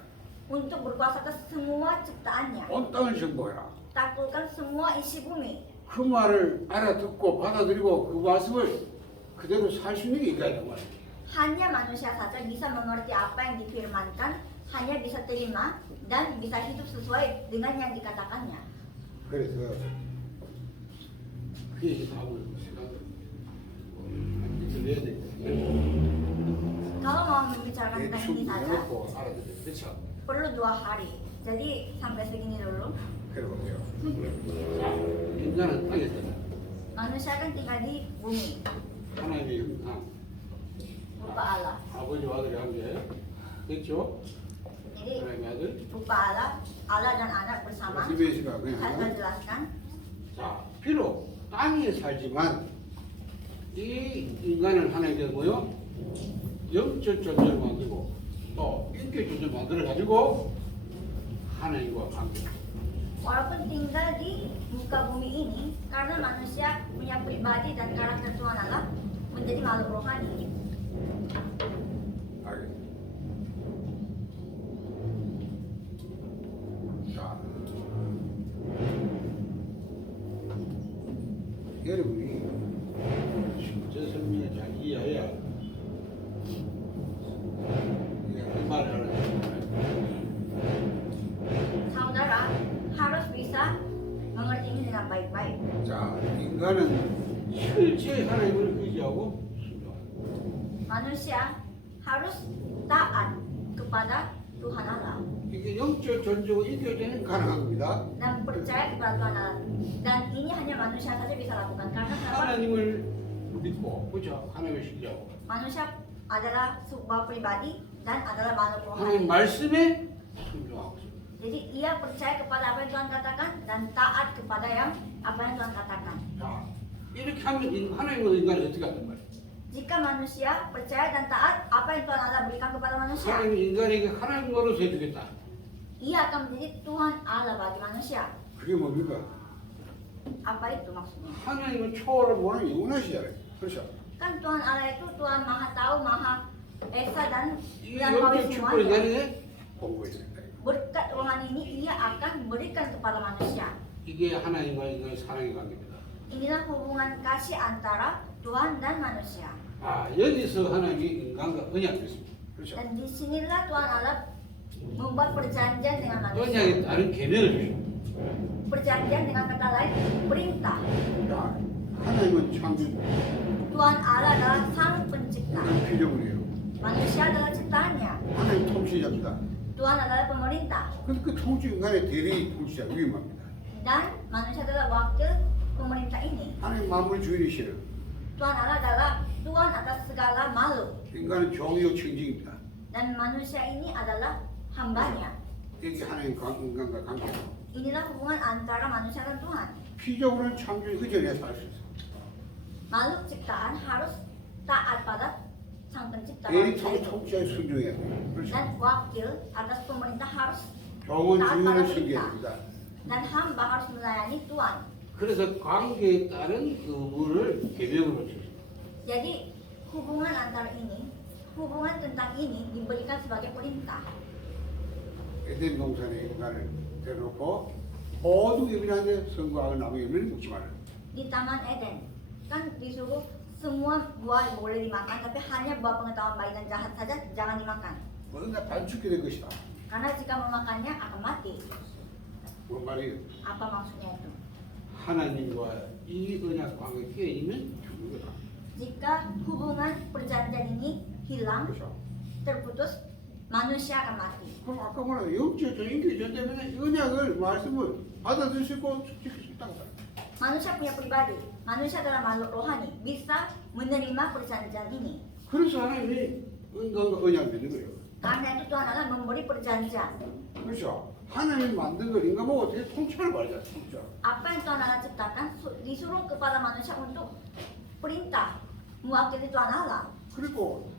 Untuk berkuasa atas semua ciptaannya. 온 땅을 정복해라. Taklukkan semua isi bumi. 그 말을 알아듣고 받아들이고 그 말씀을 그대로 살 수 있는 게 인간이란 말이에요. Hanya manusia saja bisa mengerti apa yang difirmankan, hanya bisa terima dan bisa hidup sesuai dengan yang dikatakannya. 그래서 그게 답을 들려야 되거든요. Kalau mau membicarakan tentang ini 충분히 saja, 해놓고 알아들어요. 그렇죠? perlu 2 hari. Jadi sampai segini dulu. 그래 보세요. 인간은 땅에 살아. Manusia kan tinggal di bumi, 하나님의 형상, rupa Allah. 아버지와 아들의 관계, 그렇죠? Jadi 하나님의 아들. rupa Allah, Allah dan anak bersama. 집에서가 Saya 그냥. jelaskan. 자, 비록 땅에 살지만 이 인간을 하나님께서 뭐요? 영적 존재를 만들고 또 인격 존재를 만들어 가지고 하나님과 관계. Walaupun tinggal di muka bumi ini, karena manusia punya pribadi dan karakter Tuhan Allah menjadi makhluk rohani. 알겠습니다. 자, 여러분이 저 설명을 잘 이해해야 내가 그 말을 하는 Saudara harus bisa mengerti ini dengan baik-baik. 자, 인간은 실제 하나님을 의지하고 순종하는 Manusia harus taat kepada Tuhan Allah 이게 영적 존재고 인격 존재는 가능한 겁니다. dan percaya kepada Tuhan Allah. Dan ini hanya manusia saja bisa lakukan karena kenapa? 하나님을 믿고 그죠? 하나님을 신뢰하고 Manusia adalah sebuah pribadi dan adalah makhluk 하나님 rohani. 말씀에 순종하고 있습니다. Jadi ia percaya kepada apa yang Tuhan katakan dan taat kepada apa yang Tuhan katakan. 자, 이렇게 하면 하나님과 인간이 어떻게 한단 말이에요? Jika manusia percaya dan taat apa yang Tuhan Allah berikan kepada manusia, 하나님 인간에게 하나님 노릇을 해주겠다. ia akan menjadi Tuhan Allah bagi manusia. 그게 뭡니까? Apa itu maksudnya? 하나님은 초월을 보는 영원하시잖아요. 그렇죠? Kan Tuhan Allah itu Tuhan Maha Tahu, Maha Esa dan 이 mengetahui 영적 축복을 semuanya. 인간에게 공부해야 된다. Berkat rohani ini ia akan berikan kepada manusia. 이게 하나님과 인간의 사랑의 관계입니다. Inilah hubungan kasih antara Tuhan dan manusia. 아, 여기서 하나님이 인간과 언약했습니다. 그렇죠? Dan disinilah Tuhan Allah membuat perjanjian dengan manusia. 언약에 따른 계명을 주십니다. Perjanjian dengan kata lain perintah. 자, 하나님은 창조 Tuhan Allah adalah sang pencipta. 피조물이에요. Manusia adalah ciptaannya. 하나님 통치자입니다. Tuhan adalah pemerintah. 근데 그 통치 인간의 대리 통치자 위임합니다. Dan manusia adalah wakil pemerintah ini. 하나님 만물 주인이시는 Tuhan Allah adalah Tuhan atas segala makhluk. 인간은 종이요 청징입니다. Dan manusia ini adalah hambanya. 이게 하나님 인간과 관계. Inilah hubungan antara manusia dan Tuhan. 피적으로는 창조의 그 전에 살 수 있어. Makhluk ciptaan harus taat pada sang pencipta. 대리 manusia itu. 통치자에 순종해야 돼. 그렇죠? Dan wakil atas pemerintah harus 종은 taat 주인을 pada 섬겨야 perintah. 됩니다. Dan hamba harus melayani Tuhan. 그래서 관계에 따른 의무를 계명으로 줬어요. Jadi hubungan antara ini, hubungan tentang ini diberikan sebagai perintah. 에덴 동산에 인간을 대놓고 모두 예민한데 선과학을 나무 예민을 먹지 마라. Di Taman Eden kan disuruh semua buah boleh dimakan, tapi hanya buah pengetahuan baik dan jahat saja jangan dimakan. 뭔가 반죽게 될 것이다. Karena jika memakannya akan mati. 뭔 말이에요? Apa maksudnya itu? 하나님과 이 언약 관계 깨지면 죽는 거다. Jika hubungan perjanjian ini hilang, 그렇죠? terputus, manusia akan mati. 그럼 아까 뭐라 영적 인격전 때문에 언약을 말씀을 받아들일 수 있고 지킬 수 있다고. Manusia punya pribadi, manusia adalah makhluk rohani, bisa menerima perjanjian ini. 그래서 하나님이 인간과 언약을 맺는 거예요. Karena itu Tuhan Allah memberi perjanjian. 그렇죠? 하나님이 만든 걸 인간 보고 어떻게 통치를 말이야, 통치. Apa yang Tuhan Allah ciptakan disuruh kepada manusia untuk perintah mewakili Tuhan Allah. 그리고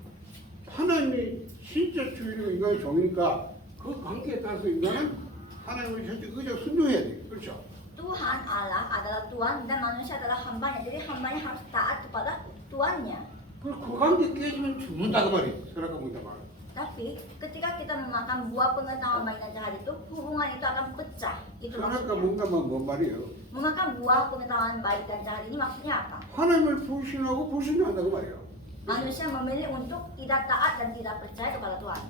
하나님이 진짜 주인이고 인간의 종이니까 그 관계에 따라서 인간은 하나님의 현재 의지에 순종해야 돼. 그렇죠? Tuhan Allah adalah Tuhan dan manusia adalah hambanya. Jadi hambanya harus taat kepada Tuannya. 그 관계 깨지면 죽는다 그 말이에요. 선악과 먹는다 말. Tapi ketika kita memakan buah pengetahuan baik dan jahat itu, hubungan itu akan pecah. Itu 선악과 maksudnya. 먹는다면 뭔 말이에요? Memakan buah pengetahuan baik dan jahat ini maksudnya apa? 하나님을 불신하고 불신한다고 말이에요. Manusia memilih untuk tidak taat dan tidak percaya kepada Tuhan.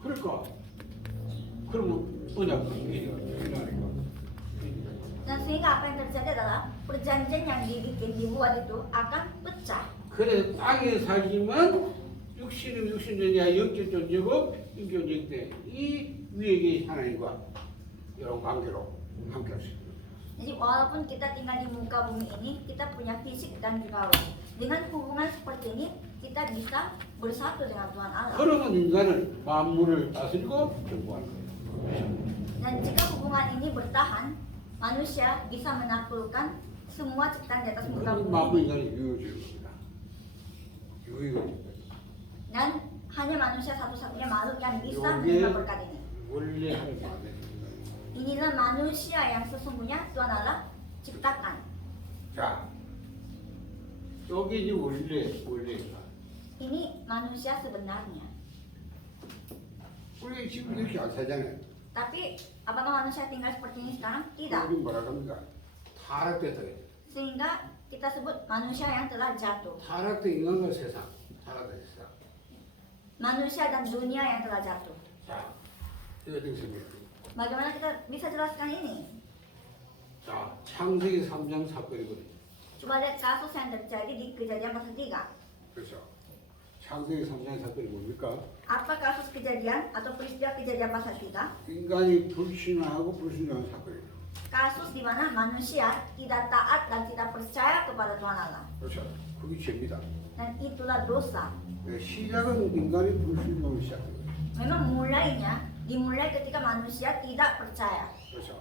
그러니까 그러면 언약 관계가 필요하니까. Dan sehingga apa yang terjadi adalah perjanjian yang dibuat itu akan pecah. 그래 땅에 살지만 육신은 육신존재야 영적 존재고 인격 존재. 이 위에 계신 하나님과 이런 관계로 함께 할 수 있어요. Jadi walaupun kita tinggal di muka bumi ini, kita punya fisik dan juga roh. Dengan hubungan seperti ini, kita bisa bersatu dengan Tuhan Allah. 그러면 인간은 만물을 다스리고 정복하는 거예요. Dan jika hubungan ini bertahan, manusia bisa menaklukkan semua ciptaan di atas muka 그럼 bumi 만물 ini. 인간이 유효주의 겁니다. 유효가 Dan hanya manusia satu-satunya makhluk yang bisa Yogi. menerima berkat ini. 원래 하는 거 Inilah manusia yang sesungguhnya Tuhan Allah ciptakan. 자, 여기 이제 원래 Ini manusia sebenarnya. 우리 지금 이렇게 안 살잖아요. Tapi apakah manusia tinggal seperti ini sekarang? Tidak. 우리 뭐라 합니까? 타락됐다. Sehingga kita sebut manusia yang telah jatuh. 타락된 인간과 세상. 타락됐어. Manusia dan dunia yang telah jatuh. 자, 이거 어떻게 생각해요? Bagaimana kita bisa jelaskan ini? 자, 창세기 3장 사건이거든요. Coba lihat kasus yang terjadi di Kejadian pasal 3. 그렇죠. 창세기 3장 사건이 뭡니까? Apa kasus kejadian atau peristiwa Kejadian pasal 3? 인간이 불신하고 불신하는 사건이에요. Kasus di mana manusia tidak taat dan tidak percaya kepada Tuhan Allah. 그렇죠. 그게 죄입니다. Dan itulah dosa. 시작은 인간이 불신하고 시작해요. Memang dimulai ketika manusia tidak percaya. 그렇죠.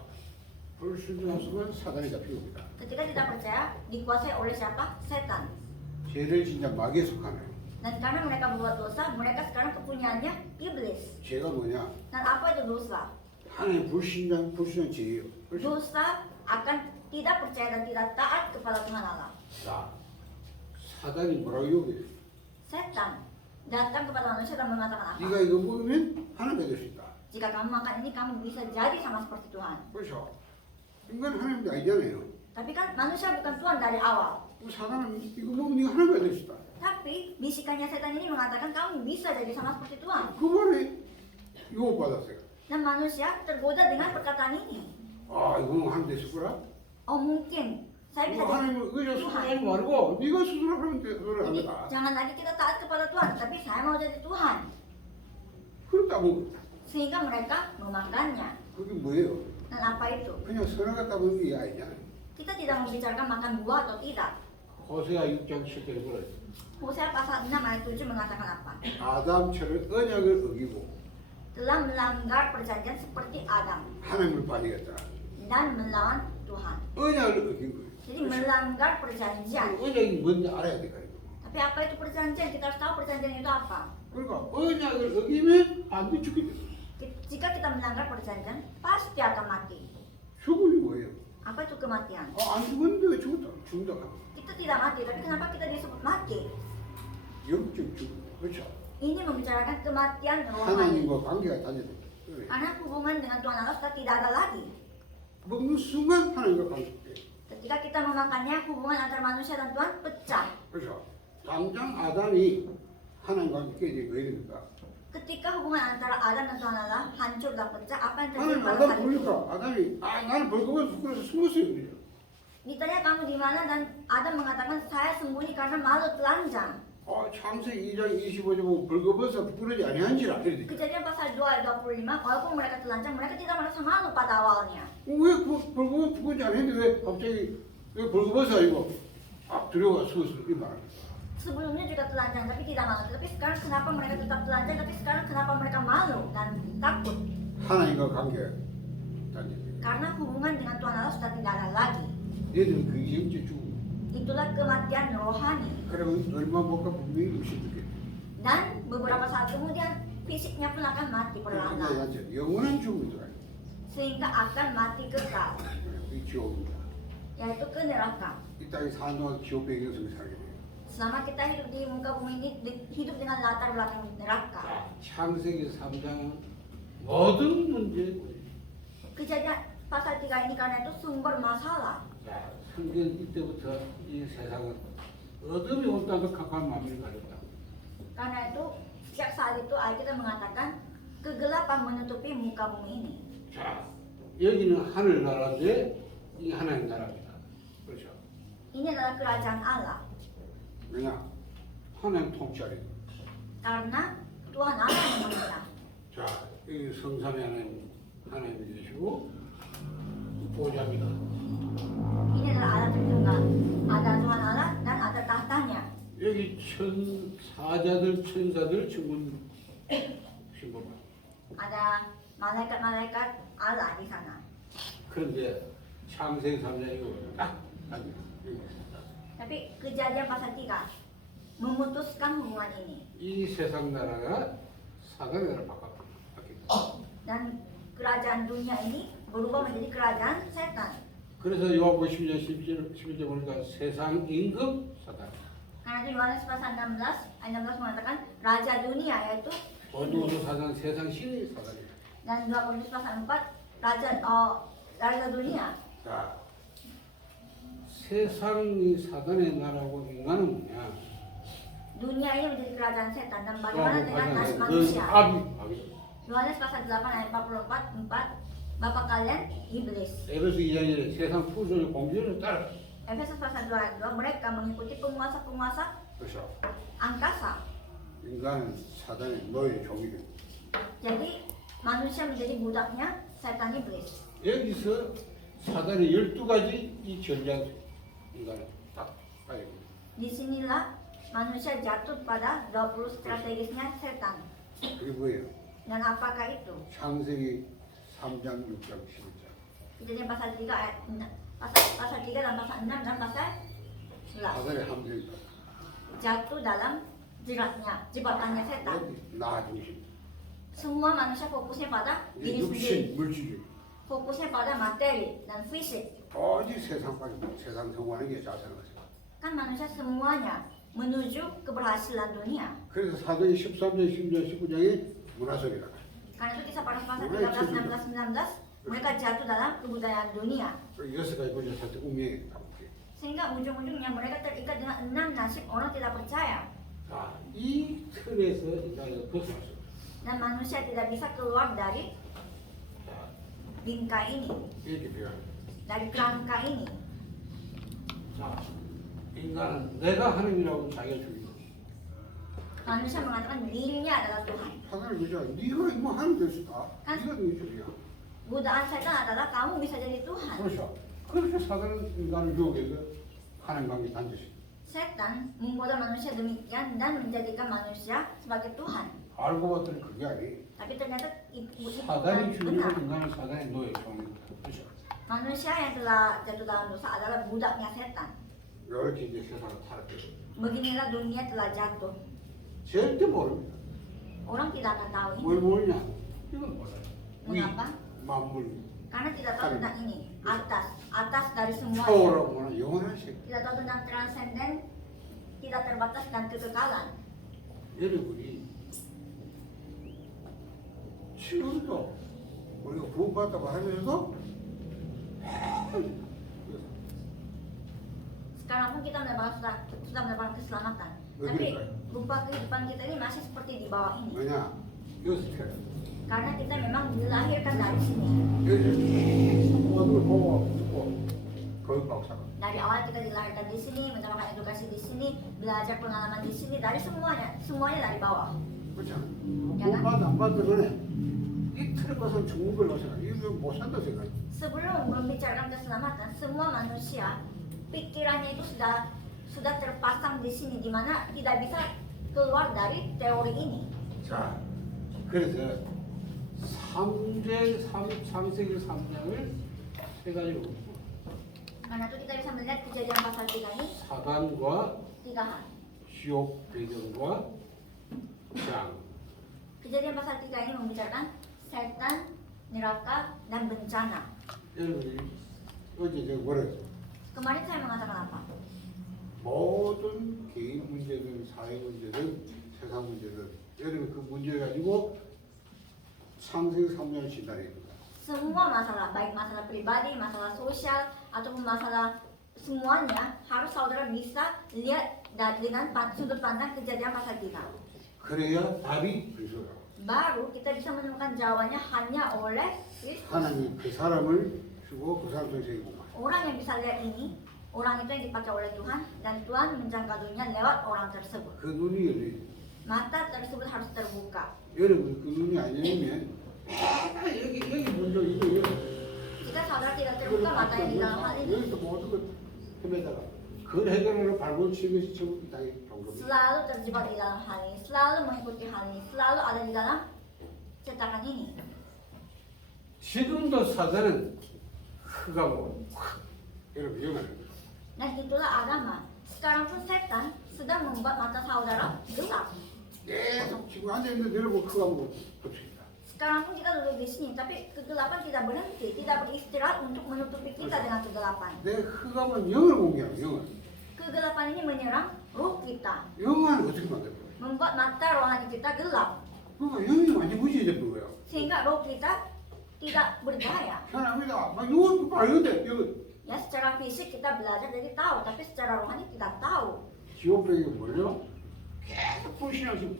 불신하면 사단이 잡히옵니다. Ketika tidak percaya, dikuasai oleh siapa? Setan. 죄를 진짜 마귀에 속하네요. Dan karena mereka berbuat dosa, mereka sekarang kepunyaannya iblis. 죄가 뭐냐? Dan apa itu dosa? 하나님 불신한 죄예요. 그렇죠? Dosa akan tidak percaya dan tidak taat kepada Tuhan Allah. 자, 사단이 뭐라고 욕해요? Setan datang kepada manusia dan mengatakan apa? 네가 이거 먹으면 하나님이 될 수 있다. Jika kamu makan ini, kamu bisa jadi sama seperti Tuhan. 그렇죠? 인간은 하나님도 아니잖아요. Tapi kan manusia bukan Tuhan dari awal. 사단은 이거 먹으면 네가 하나님이 될 수 있다. Tapi bisikannya setan ini mengatakan kamu bisa jadi sama seperti Tuhan. 그 말에 유혹받았어요. Dan manusia tergoda dengan perkataan ini. 아, 이거 하나님 됐을 거라? Oh mungkin Saya bisa 하나님을 의지하고 수술하지 말고 네가 수술하면 그걸 합니다. jangan lagi kita taat kepada Tuhan, tapi saya mau jadi Tuhan. 그렇다고 Sehingga mereka memakannya. 그게 뭐예요? Dan apa itu? 그냥 선을 갖다 먹는 게 아니냐. Kita tidak membicarakan makan buah atau tidak. 호세아 6장 7절에 그래. Hosea pasal 6 ayat 7 mengatakan apa? 아담처럼 언약을 어기고 Telah melanggar perjanjian seperti Adam 하나님을 반역했다. dan melawan Tuhan. 언약을 어긴 거예요. Jadi melanggar perjanjian. 언약이 뭔지 알아야 돼. Tapi apa itu perjanjian? Kita harus tahu perjanjian itu apa. 그러니까 언약을 어기면 반드시 죽게 돼. Jika kita melanggar perjanjian, pasti akan mati. 죽음이 뭐예요? Apa itu kematian? 안 죽었는데 왜 죽는다? Kita tidak mati, tapi kenapa kita disebut mati? 영적 죽음. 그렇죠? Ini membicarakan kematian rohani. 하나님과 관계가 단절돼. 그래. Karena hubungan dengan Tuhan Allah sudah tidak ada lagi. 먹는 순간 하나님과 관계돼. Ketika kita memakannya, hubungan antara manusia dan Tuhan pecah. 그렇죠? 당장 아담이 하나님과 함께 이제 왜 됩니까? Ketika hubungan antara Adam dan Tuhan Allah hancur dan pecah, apa yang terjadi 하나님 pada 아담 saat itu? 보니까 아담이 나는 벌거벗어 그래서 숨었어요. 그래요. Ditanya kamu di mana dan Adam mengatakan saya sembunyi karena malu telanjang. 창세기 2장 25절 보면 벌거벗어 부끄러지 아니한지라 그랬지. Kejadian pasal 2 ayat 25, walaupun mereka telanjang, mereka tidak merasa malu pada awalnya. 왜 벌거벗어 부끄러지 않았는데 왜 갑자기 왜 벌거벗어 아니고 들어가 숨었어 이 말. Sebelumnya juga telanjang tapi tidak malu. Tapi sekarang kenapa mereka tetap telanjang tapi sekarang kenapa mereka malu dan takut? 하나님과 관계 단절돼. Karena hubungan dengan Tuhan Allah sudah tidak ada lagi. 얘들은 그 영적 죽음. Itulah kematian rohani. 그러면 얼마 못 가 분명히 육신 죽게. Dan beberapa saat kemudian fisiknya pun akan mati perlahan. 근데 영원한 죽음이 들어요. Sehingga akan mati kekal, 이 지옥입니다. yaitu ke neraka. 이 땅에 사는 동안 지옥 배경 속에 살게 돼요. Selama kita hidup di muka bumi ini, hidup dengan latar belakang neraka. 창세기 3장은 모든 문제. Kejadian pasal 3 ini karena itu sumber masalah. 자, 성경 이때부터 이 세상은 어둠이 온다고 각각 마음을 가졌다. Karena itu sejak saat itu Alkitab mengatakan kegelapan menutupi muka bumi ini. 자, 여기는 하늘나라인데 이 하나님 나라입니다. 그렇죠? Ini adalah kerajaan Allah. 왜냐? 하나님 통치하래. Karena Tuhan Allah yang memerintah. 자, 이 성삼위 하나님이 되시고 보좌입니다. Ini adalah Allah Tritunggal. Ada Tuhan Allah dan ada tahtanya. 여기 사자들, 천사들 증문 신부가. Ada malaikat-malaikat Allah di sana. 그런데 창세기 3장 이거 딱 Tapi kejadian pasal 3 memutuskan hubungan ini. 이 세상 나라가 사단의 나라 바뀌었다. Dan kerajaan dunia ini berubah menjadi kerajaan setan. 그래서 요한복음 10장 11절 보니까 세상 임금 사단. Karena itu Yohanes pasal 16 ayat 16 mengatakan raja dunia yaitu 어두운 사단, 세상 신의 사단이다. dan 2 Korintus pasal 4 raja dunia. 자, 세상이 사단의 나라고 인간은 뭐냐? Dunia ini menjadi kerajaan setan dan bagaimana dengan nas 그 manusia? 압이. Yohanes pasal 8 ayat 44 Bapak kalian iblis. 에베소 2장에 세상 풍속의 공주를 따라. Efesus pasal 2 ayat 2 mereka mengikuti penguasa-penguasa 그렇죠. angkasa. 인간은 사단의 노예 종이 됩니다. Jadi manusia menjadi budaknya setan iblis. 여기서 사단의 12가지 이 전략 인간을 딱 봐야 됩니다. Disinilah manusia jatuh pada 20 strategisnya setan. 그게 뭐예요? Dan apakah itu? 창세기 3장 6장 11장. Kejadian pasal 3 ayat pasal 3 dan pasal 6 dan pasal 11. 사단의 함정이다. Jatuh dalam jebakannya setan. 나 중심. Semua manusia fokusnya pada diri sendiri. 육신, 물질주의. Fokusnya pada materi dan fisik. 오직 세상 빠지고 세상 성공하는 게 자세한 것이다. Kan manusia semuanya menuju keberhasilan dunia. 그래서 사도행 13장, 16장, 19장이 문화설이다. Karena itu kisah para pasal 13, 16, 19 mereka jatuh dalam kebudayaan dunia. 여섯 가지 보자 사실 운명에 담게. Sehingga ujung-ujungnya mereka terikat dengan 6 nasib orang tidak percaya. 자, 이 틀에서 인간을 벗어날 수 없어요. Dan manusia tidak bisa keluar dari 자, bingkai ini, 이렇게 배워요. dari kerangka ini. 자, 인간은 내가 하느님이라고 자기가 죽이고 Manusia mengatakan dirinya adalah Tuhan. 사단을 그죠? 네가 이거 하는 될 수다. 아. 네가 네 줄이야. Godaan setan adalah kamu bisa jadi Tuhan. 그렇죠. 그렇게 사단은 인간을 유혹해서 하는 관계 단죄시. Setan membuat manusia demikian dan menjadikan manusia sebagai Tuhan. 알고 봤더니 그게 아니. Tapi ternyata itu 사단이 bukan benar. 죽이고 인간은 사단의 노예 종입니다. 그렇죠. Manusia yang telah jatuh dalam dosa adalah budaknya setan. 이렇게 이제 세상을 타락해요. Beginilah dunia telah jatuh. 절대 모릅니다. Orang tidak akan tahu ini. 뭘 모르냐? 이건 몰라요. 위, Mengapa? 만물, Karena tidak tahu tentang ini. Atas dari semua. 파워라고 하는 영원하신. Tidak tahu tentang transenden, tidak terbatas dan kekekalan. 여러분이 지금도 우리가 구원받다고 하면서 Sekarang pun kita sudah mendapatkan keselamatan. Tapi Bagaimana? rupa kehidupan kita ini masih seperti di bawah ini. 뭐냐? 여기서 태어나. Karena kita memang dilahirkan dari sini. 여기서 모두를 보고 듣고 거기 박사가. Dari awal kita dilahirkan di sini, mendapatkan edukasi di sini, belajar pengalaman di sini, dari semuanya dari bawah. 그렇잖아. Ya kan? 구원받아 안 받는 거네. 이 틀에 가서 죽는 걸로 생각. 이거 못 산다 생각. Sebelum membicarakan keselamatan, semua manusia pikirannya itu sudah terpasang di sini, di mana tidak bisa keluar dari teori ini. 자, 그래서 3세기 3장을 세 가지로 Karena itu kita bisa melihat kejadian pasal 3 ini 사단과 3 hal. 지옥 배경과 장. Kejadian pasal 3 ini membicarakan setan, neraka, dan bencana. 여러분이 어제 제가 뭐라 했어? Kemarin saya mengatakan apa? 모든 개인 문제든 사회 문제든 세상 문제든 여러분 그 문제를 가지고 상생 3년을 진단해야 된다. Semua masalah, baik masalah pribadi, masalah sosial, ataupun masalah semuanya harus saudara bisa lihat dengan sudut pandang kejadian pasal 3. 그래야 답이 그리스도다. Baru kita bisa menemukan jawabannya hanya oleh Kristus. 하나님 그 사람을 주고 그 사람 통해서 이구만. Orang yang bisa lihat ini, orang itu yang dipakai oleh Tuhan, dan Tuhan menjangkau dunia lewat orang tersebut. 그 눈이 열려. Mata tersebut harus terbuka. 여러분 그 눈이 안 열리면 여기 먼저 이거 Jika saudara tidak terbuka matanya di dalam hal ini, 여기서 모든 걸 헤매다가 그 해결을 발본 치면서 지금 이 땅에 경고입니다. selalu terjebak di dalam hal ini, selalu mengikuti hal ini, selalu ada di dalam cetakan ini. 지금도 사단은 흑암으로 여러분 영화는 Dan itulah agama. Sekarang pun setan sedang membuat mata saudara gelap. 계속 지금 앉아있는 여러분 그거 한번 봅시다. Sekarang pun kita duduk di sini, tapi kegelapan tidak berhenti, tidak beristirahat untuk menutupi kita dengan kegelapan. 내 흑암은 영을 공개하는 영을. Kegelapan ini menyerang ruh kita, 영화는 어떻게 만들어? membuat mata rohani kita gelap, 그러니까 영이 완전 무지해진 거예요. sehingga roh kita tidak berdaya. 편합니다. 막 영은 알는데 영은 Ya, secara fisik kita belajar jadi tahu, tapi secara rohani tidak tahu. 지옥배경이 뭐예요? 계속 불신앙심.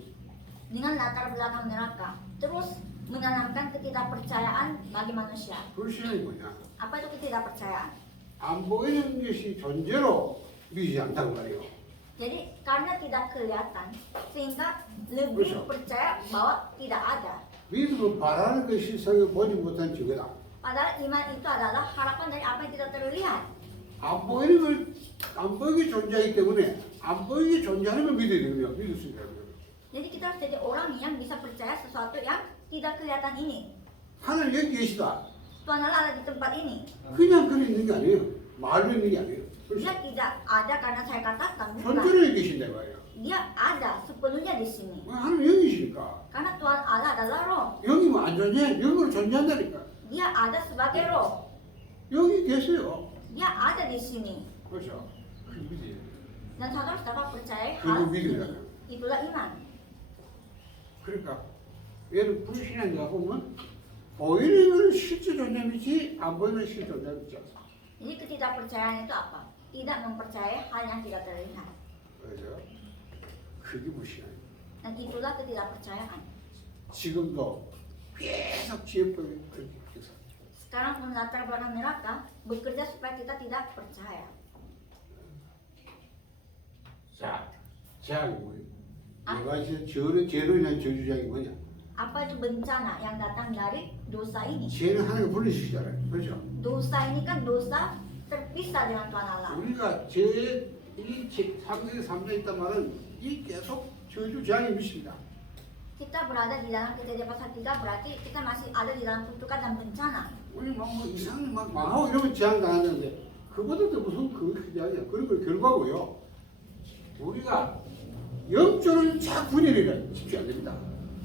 Dengan latar belakang neraka, terus menanamkan ketidakpercayaan bagi manusia. 불신앙이 뭐냐? Apa itu ketidakpercayaan? 안 보이는 것이 존재로 믿지 않다고 말이에요. Jadi karena tidak kelihatan, sehingga lebih Betul. percaya bahwa tidak ada. 믿음은 바라는 것이 세상에 보지 못한 증거다. Padahal iman itu adalah harapan dari apa yang tidak terlihat. 안 보이는 걸, 안 보이게 존재하기 때문에 안 보이게 존재하는 걸 믿어야 되거든요. 믿을 수 있어요. Jadi kita harus jadi orang yang bisa percaya sesuatu yang tidak kelihatan ini. 하나님 여기 계시다. Tuhan Allah ada di tempat ini. 그냥 그리 있는 게 아니에요. 말로 있는 게 아니에요. Dia tidak ada karena saya katakan, bukan. 존재로 여기 계신다 말이에요. Dia ada sepenuhnya di sini. 하나님 여기시니까. Karena Tuhan Allah adalah roh. 여기면 안 존재해. 여기로 존재한다니까. Dia ada sebagai roh. 여기 계세요. Dia ada di sini. 그렇죠. 그 믿어요. Dan saudara harus dapat percaya Itu hal 믿음이다. ini. Itulah iman. 그러니까 얘는 불신앙자 보면 보이는 건 실제 존재 믿지 안 보이는 실제 존재 믿지 않습니다. Jadi ketidakpercayaan itu apa? Tidak mempercayai hal yang tidak terlihat. 그래서 그게 불신앙이에요. Dan itulah ketidakpercayaan. 지금도 계속 지혜법이 그렇게 해서 Sekarang pun latar belakang neraka bekerja supaya kita tidak percaya. 자, 재앙이 뭐예요? 내가 이제 죄로 인한 저주장이 뭐냐? Apa itu bencana yang datang dari dosa ini? 죄는 하나님이 불러주시잖아요. 그렇죠? Dosa ini kan dosa terpisah dengan Tuhan Allah. 우리가 이 3세 3자 있단 말은 이 계속 저주장이 미칩니다. Kita berada di dalam kejadian pasal 3 berarti kita masih ada di dalam kutukan dan bencana. 우리 뭐 이상하게 막 망하고 이러면 재앙 당하는데 그보다 더 무슨 그게 재앙이야. 그런 걸 결과고요. 우리가 영적으로 자꾸 분열이라 쉽지 안 됩니다.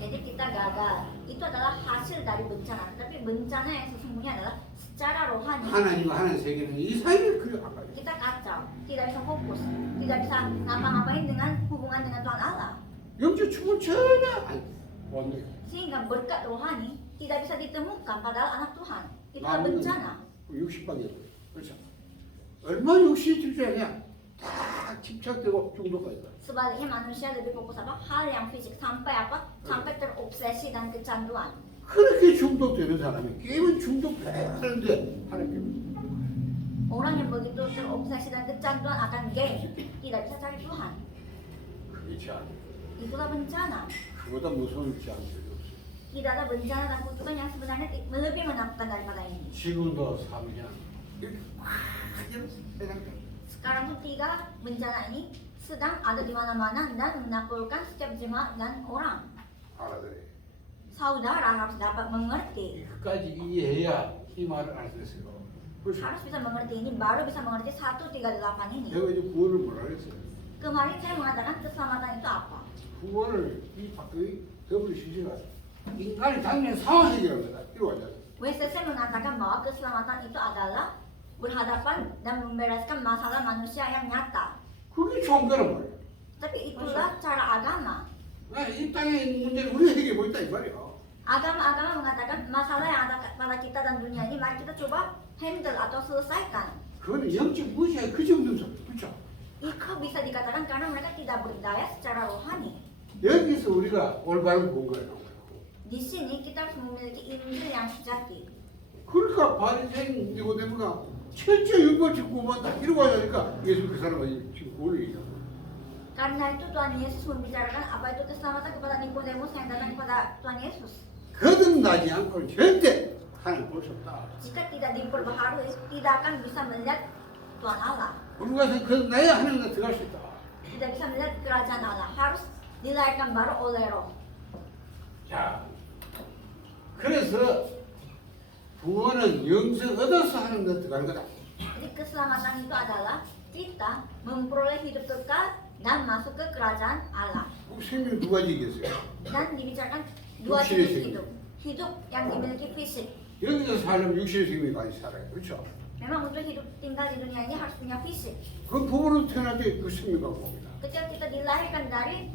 Jadi kita gagal. Itu adalah hasil dari bencana. Tapi bencana yang sesungguhnya adalah secara rohani. 하나님과 하나님 세계는 이 사이를 그려 아까 Kita kacau, tidak bisa fokus, tidak bisa ngapa-ngapain dengan hubungan dengan Tuhan Allah. 영적 축을 전혀 안 없네요. Sehingga berkat rohani tidak bisa ditemukan padahal anak Tuhan. Itu adalah bencana. 60방이에요. 그렇죠? 얼마나 욕심이 집중하냐? 다 집착되고 중독하니까. Sebaliknya manusia lebih fokus apa? Hal yang fisik sampai apa? Sampai terobsesi dan kecanduan. 그렇게 중독되는 사람이 게임은 중독하는데 하나님 Orang yang begitu terobsesi dan kecanduan akan game tidak bisa cari Tuhan. 그게 재앙. Itulah bencana. 그보다 무서운 재앙이 없어요. Tidak ada bencana dan kutukan yang sebenarnya lebih menakutkan daripada ini. 지금도 3년 이렇게 막 세상에 Sekarang tuh 3 bencana ini sedang ada di mana-mana dan menaklukkan setiap jemaat dan orang. 알아들어요. Saudara harus dapat mengerti. 끝까지 이해해야 이 말을 알 수 있어요. 그래서 Harus bisa mengerti ini, baru bisa mengerti 138 ini. 내가 이제 구원을 뭐라 그랬어요? Kemarin saya mengatakan keselamatan itu apa? 구원을 이 밖의 WCC가 인간이 당면 상황 해결합니다. 이거 완전. WCC mengatakan bahwa keselamatan itu adalah berhadapan dan membereskan masalah manusia yang nyata. 그게 종교란 말이야. Tapi itulah cara agama. 이 땅에 있는 문제를 우리가 해결해 보겠다 이 말이야. Agama-agama mengatakan masalah yang ada pada kita dan dunia ini mari kita coba handle atau selesaikan. 그거는 영적 무시야 그 정도는 그렇죠. Itu bisa dikatakan karena mereka tidak berdaya secara rohani. 여기서 우리가 올바른 공부를 하는 거예요. Di sini kita harus memiliki Injil yang sejati. 그러니까 바리새인 니고데모가 철저히 율법적 구원한다 이러고 하니까 예수 그 사람은 지금 구원을 얘기하고 Karena itu Tuhan Yesus membicarakan apa itu keselamatan kepada Nikodemus yang datang kepada Tuhan Yesus. 거듭나지 않고는 절대 하나님 볼 수 없다. Jika tidak diperbaharui, tidak akan bisa melihat Tuhan Allah. 우리 가서 거듭나야 하나님 들어갈 수 있다. Tidak bisa melihat kerajaan Allah. Harus dilahirkan baru oleh Roh. 자, 그래서 구원은 영생 얻어서 하는 데 들어간 거다. Jadi keselamatan itu adalah kita memperoleh hidup kekal dan masuk ke kerajaan Allah. 생명 두 가지겠어요. Dan dibicarakan dua 육신의 jenis 생명. hidup. Hidup yang dimiliki fisik. 여기서 살려면 육신의 생명이 많이 살아요. 그렇죠? Memang untuk hidup tinggal di dunia ini harus punya fisik. 그 부모로 태어날 때 그 생명이 옵니다. Ketika kita dilahirkan dari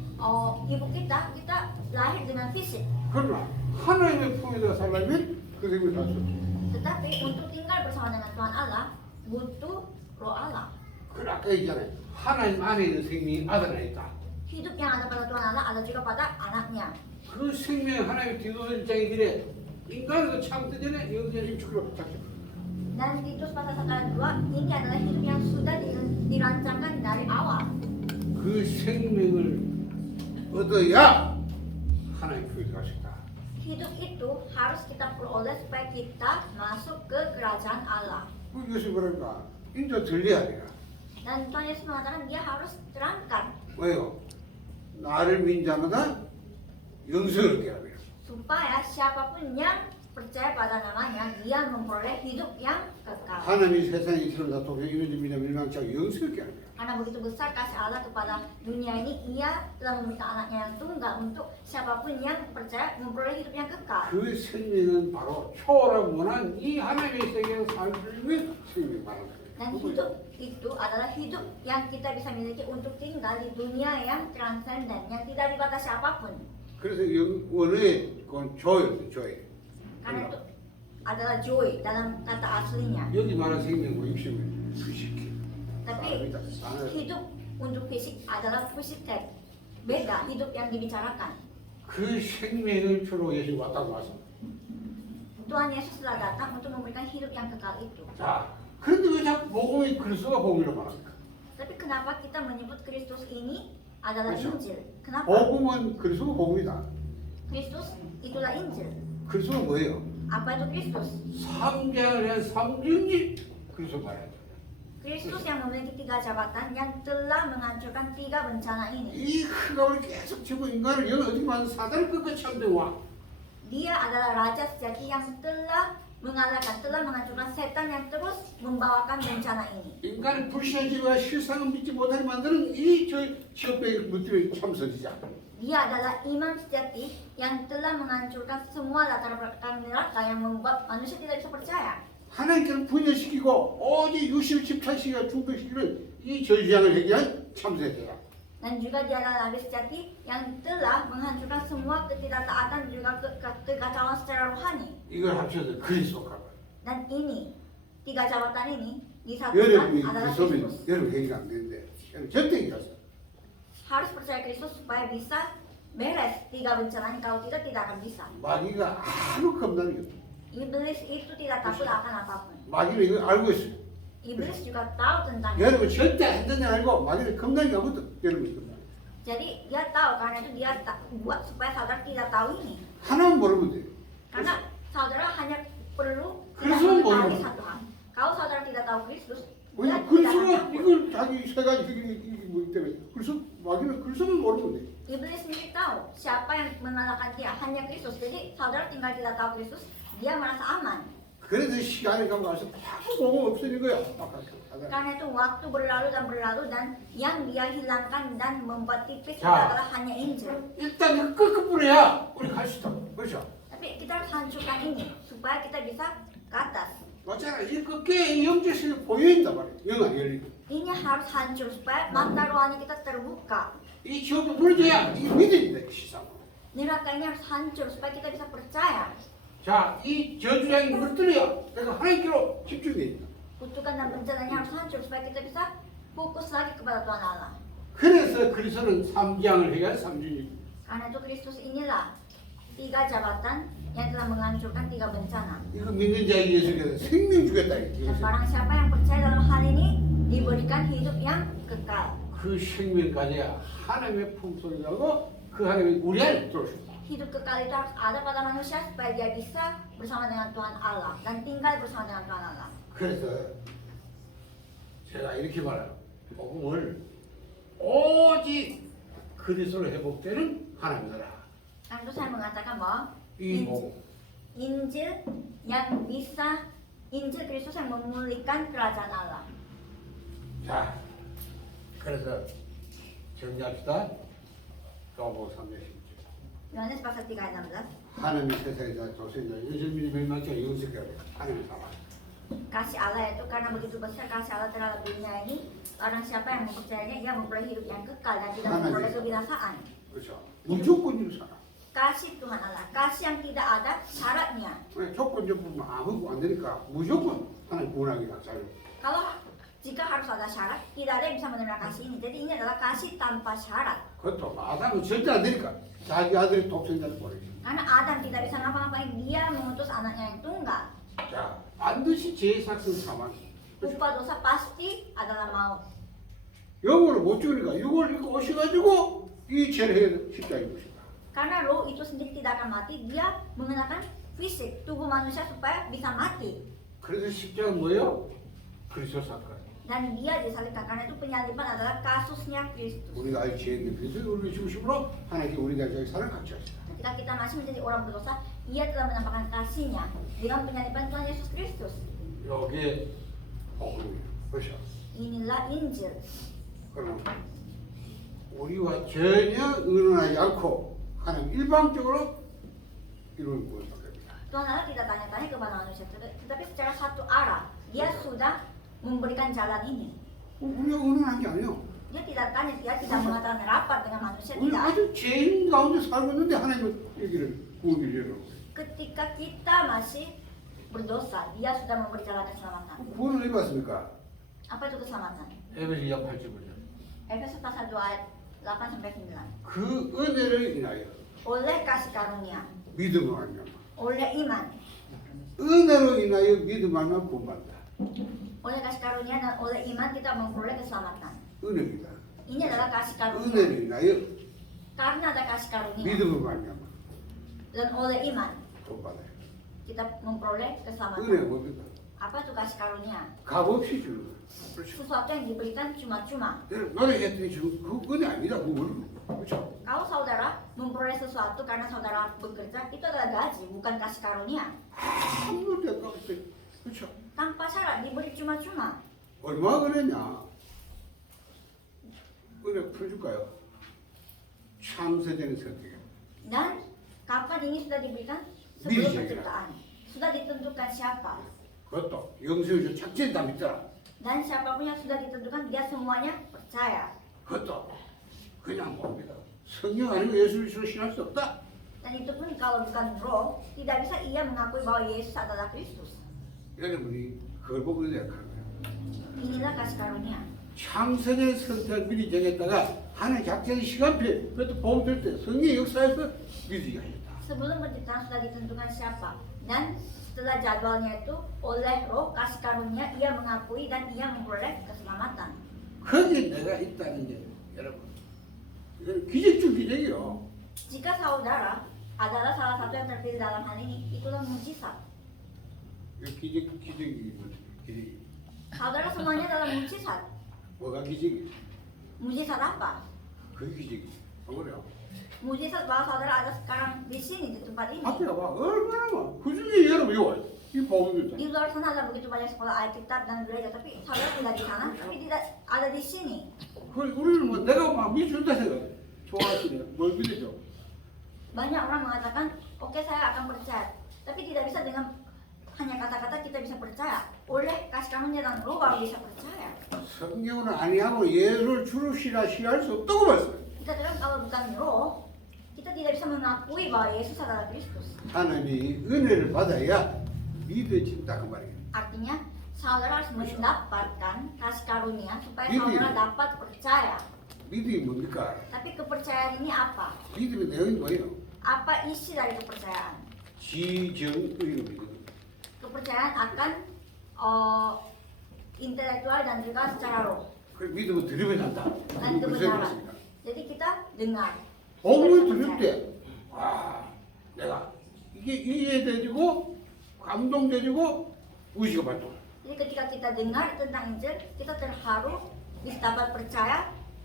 ibu kita, kita lahir dengan fisik. 그러나 하나님의 품에서 살려면 그 생명이 다 쏟죠. Tetapi untuk tinggal bersama dengan Tuhan Allah, butuh roh Allah. 그 아까 얘기잖아요. 하나님 안에 있는 생명이 아들 안에 있다. Hidup yang ada pada Tuhan Allah ada juga pada anaknya. 그 생명 하나님의 디도서 1장의 길에 인간을 창조 전에 영생이 축으로 작죠. Dan Titus pasal 1 ayat 2, ini adalah hidup yang sudah dirancangkan dari awal. 그 생명을 얻어야 하나님 교회 갈 수 있다. Hidup itu harus kita peroleh supaya kita masuk ke kerajaan Allah. 그 예수 그러니까 인도 들려야 돼요. Dan Tuhan Yesus mengatakan dia harus terangkan 왜요? 나를 믿는 자마다 영생을 얻게 하며 supaya siapapun yang percaya pada namanya dia memperoleh hidup yang kekal. 하나님이 세상에 이처럼 다독해 이런 점이나 멸망자 영생을 얻게 하며 Karena begitu besar kasih Allah kepada dunia ini, ia telah memberikan anaknya yang tunggal untuk siapapun yang percaya memperoleh hidup yang kekal. 그 생명은 바로 초월한 원한 이 하나님의 세계에서 살기 위해 생명이 말하는 거예요. Dan hidup itu adalah hidup yang kita bisa miliki untuk tinggal di dunia yang transenden, yang tidak dibatasi apapun. 그래서 원어의 그건 조예요, 조예. Karena itu adalah joy dalam kata aslinya. 여기 말하는 생명과 육신을 규식해. Tapi hidup untuk fisik adalah fisik. Beda hidup yang dibicarakan. 그 생명을 주로 예수 왔다고 와서. Tuhan Yesus telah datang untuk memberikan hidup yang kekal itu. 자, 그런데 왜 자꾸 복음이 그리스도가 복음이라고 말합니까? Tapi kenapa kita menyebut Kristus ini adalah 그렇죠. Injil? Kenapa? 복음은 그리스도 복음이다. Kristus itulah Injil. 그리스도는 뭐예요? Apa itu Kristus? 삼장을 한 삼중이 그래서 말해야 돼. Kristus yang memiliki 3 jabatan yang telah menghancurkan 3 bencana ini. 이 큰가을 계속 지고 인간을 여기 어디만 사다리 끝까지 참대와 Dia adalah raja sejati yang telah mengalahkan, telah menghancurkan setan yang terus membawakan bencana ini. 인간을 불신지와 실상을 믿지 못하게 만드는 이저 협회의 무들의 참선이자. Dia adalah imam sejati yang telah menghancurkan semua latar belakang neraka yang membuat manusia tidak bisa percaya. 하나님께는 분열시키고 오직 육신을 집착시키고 중독시키는 이 저주장을 해결한 참선이다. Dan juga dia adalah nabi sejati yang telah menghancurkan semua ketidaktaatan juga kekacauan secara rohani. 이걸 합쳐서 그리스도가. Dan ini 3 jabatan ini 여러분이 disatukan adalah 그리스도면 Kristus. 여러분 해결 안 되는데 여러분 절대이라서. Harus percaya Kristus supaya bisa beres 3 bencana ini. Kalau tidak akan bisa. 마귀가 아무 겁나는 게 없어. Iblis itu tidak takut akan apapun. 마귀는 이걸 알고 있어요. Iblis juga tahu tentang itu. 여러분 절대 안 된다 알고 마귀는 겁나는 게 아무것도 여러분이 겁나. Jadi dia tahu, karena itu dia buat supaya saudara tidak tahu ini. 하나만 모르면 돼요. Karena saudara hanya perlu Kristus tidak 뭐예요? mengetahui satu hal. Kalau saudara tidak tahu Kristus, dia 왜냐 tidak akan 그리스도가 takut. 이걸 자기 세 가지 이게 뭐기 때문에 그래서 마귀는 그리스도만 모르면 돼. Iblis sendiri tahu siapa yang mengalahkan dia, hanya Kristus. Jadi saudara tinggal tidak tahu Kristus, dia merasa aman. 그래서 시간이 가면 가서 자꾸 복음 없어진 거야. Karena itu waktu berlalu dan yang dia hilangkan dan membuat tipis itu Ya. adalah hanya Injil. 일단 끝끝부려야 우리 갈 수 있다. 그렇죠? Tapi kita harus hancurkan ini supaya kita bisa ke atas. 맞잖아. 이 끝에 영적성이 보여있단 말이야. 영 안 열리고. Ini harus hancur supaya mata rohani kita terbuka. 이 지옥이 무너져야 이 믿음이 돼. 시상. Neraka ini harus hancur supaya kita bisa percaya. 자, 이 저주장이 무너뜨려. 내가 하나님께로 집중돼 있다. Kutukan dan bencananya harus hancur supaya kita bisa fokus lagi kepada Tuhan Allah. 그래서 그리스도는 삼장을 해야 삼중이. Karena itu Kristus inilah 3 jabatan yang telah menghancurkan 3 bencana. 이거 믿는 자에게 예수께서 생명 주겠다. Dan barang siapa yang percaya dalam hal ini diberikan hidup yang kekal. 그 생명 가져야 하나님의 품속에 가고 그 하나님이 우리 안에 들어오십니다. Hidup kekal itu harus ada pada manusia supaya dia bisa bersama dengan Tuhan Allah dan tinggal bersama dengan Tuhan Allah. 그래서 제가 이렇게 말해요. 복음을 오직 그리스도로 회복되는 하나님 나라. Karena itu saya mengatakan bahwa 이 복음. Injil yang bisa, Injil Kristus yang memulihkan kerajaan Allah. 자, 그래서 정리합시다. 요한복음 3장 10절. Yohanes pasal 3 ayat 16. 하나님이 세상에다 조선이다. 요즘이 멸망자 영sek하게 하나님 삼아. Kasih Allah itu karena begitu besar kasih Allah terhadap dunia ini, orang siapa yang mempercayainya ia memperoleh hidup yang kekal dan tidak memperoleh kebinasaan. 그렇죠. 무조건으로 살아. Kasih Tuhan Allah, kasih yang tidak ada syaratnya. 왜 조건적 보면 아무것도 안 되니까 무조건 하나님 구원하기가 잘해. Kalau jika harus ada syarat, tidak ada yang bisa menerima kasih ini. Jadi ini adalah kasih tanpa syarat. 그것도 아담은 절대 안 되니까 자기 아들이 독생자를 보내지. Karena Adam tidak bisa ngapa-ngapain, dia mengutus anaknya yang tunggal. 자, 반드시 죄의 삭은 사망. Upah dosa pasti adalah maut. 영으로 못 죽으니까 이걸 이거 오셔가지고 이 죄를 해야 십자가에 묻힌다. Karena roh itu sendiri tidak akan mati, dia mengenakan fisik tubuh manusia supaya bisa mati. 그래서 십자가 뭐예요? 그리스도 사건. Dan dia disalibkan. Karena itu penyaliban adalah kasusnya Kristus. 우리가 아직 죄인데 그래서 우리 중심으로 하나님께 우리 자기 사랑 같이 하시다. Ketika kita masih menjadi orang berdosa, ia telah menampakkan kasihnya dengan penyaliban Tuhan Yesus Kristus. 이게 복음이에요. 그렇죠? Inilah Injil. 그럼 우리와 전혀 의논하지 않고 하나님 일방적으로 이루는 구원을 받습니다. Tuhan Allah tidak tanya-tanya kepada manusia, tetapi secara satu arah dia sudah memberikan jalan ini. 우리가 의논한 게 아니에요. Dia tidak tanya, dia tidak mengatakan rapat dengan manusia, 우리 tidak. 아주 죄인 가운데 살고 있는데 하나님은 얘기를 구원을 열어놓은 거예요. Ketika kita masih berdosa, dia sudah memberi jalan keselamatan. 구원을 왜 받습니까? Apa itu keselamatan? 에베소 2장 8절 보죠. Efesus pasal 2 ayat 8-9. 그 은혜를 인하여 Oleh kasih karunia, 믿음을 하며 oleh iman, 은혜로 인하여 믿음 하며 구원받는다. oleh kasih karunia dan oleh iman kita memperoleh keselamatan. 은혜입니다. Ini adalah kasih karunia. 은혜를 인하여 Karena ada kasih karunia 믿음을 말미암아 dan oleh iman 돈 받아요. kita memperoleh 은혜가 keselamatan. 뭡니까? Apa itu kasih karunia? 값없이 주는 거예요. 그렇죠. Sesuatu yang diberikan cuma-cuma. 노래했더니 주는 그 은혜 아니다. 그거 그렇죠. Kalau saudara memperoleh sesuatu karena saudara bekerja, itu adalah gaji, bukan kasih karunia. 아무 대가 없어요. 그렇죠. Tanpa syarat diberi cuma-cuma. 얼마 그랬냐? 은혜 풀어줄까요? 참세되는 선택이에요. Dan kapan ini sudah diberikan? Sebelum Bisa, penciptaan. Sudah ditentukan siapa. 그것도 영세우주 착지에 다 믿더라. Dan siapapun yang sudah ditentukan, dia semuanya percaya. 그것도 그냥 봅니다. 성령 아니고 예수 그리스도 신할 수 없다. Dan itu pun kalau bukan roh, tidak bisa ia mengakui bahwa Yesus adalah Kristus. 여러분이 그걸 보고 생각하는 거예요. Inilah kasih karunia. 참선의 선택을 미리 정했다가 하는 작전 시간표 그것도 보험될 때 성령 역사에서 믿으게 하였다. Sebelum penciptaan sudah ditentukan siapa. Dan setelah jadwalnya itu, oleh roh kasih karunia, ia mengakui dan ia memperoleh keselamatan. 거기에 내가 있다는 게 여러분 이건 기적 중 기적이요. Jika saudara adalah salah satu yang terpilih dalam hal ini, itulah mujizat. 기적이. Saudara semuanya adalah mujizat. 뭐가 기적이? Mujizat apa? 그 기적이. 뭐래요? Mujizat bahwa saudara ada sekarang di sini, di tempat ini. 앞에 봐 얼마나 많아. 그 중에 여러분 이거 이 보험입니다. Di luar sana ada begitu banyak sekolah Alkitab dan gereja, tapi saudara tidak di sana, tapi tidak ada di sini. 우리는 뭐 내가 막 믿어준다 생각해. 좋아하시네. 뭘 믿어줘? Banyak orang mengatakan, oke saya akan percaya, tapi tidak bisa dengan hanya kata-kata kita bisa percaya. Oleh kasih karunia dan roh baru bisa percaya. 성경은 아니하고 예수를 주로 시할 수 없다고 말씀해요. Kita bilang kalau bukan roh, kita tidak bisa mengakui bahwa Yesus adalah Kristus. 하나님이 은혜를 받아야 믿어진다 그 말이에요. Artinya, saudara harus mendapatkan kasih karunia supaya Ini. saudara dapat percaya. 믿음이 뭡니까? Tapi kepercayaan ini apa? 믿음의 내용이 뭐예요? Apa isi dari kepercayaan? 지정의로 믿는 거예요. Kepercayaan akan intelektual dan juga secara roh 그 믿음은 들으면 한다. dan 무슨 kebenaran. 말씀입니까? Jadi kita dengar. 복음을 Kita 들을 percaya. 때, 내가 이게 이해되고 감동되고 의지가 발동. Jadi ketika kita dengar tentang Injil, kita terharu, bisa dapat percaya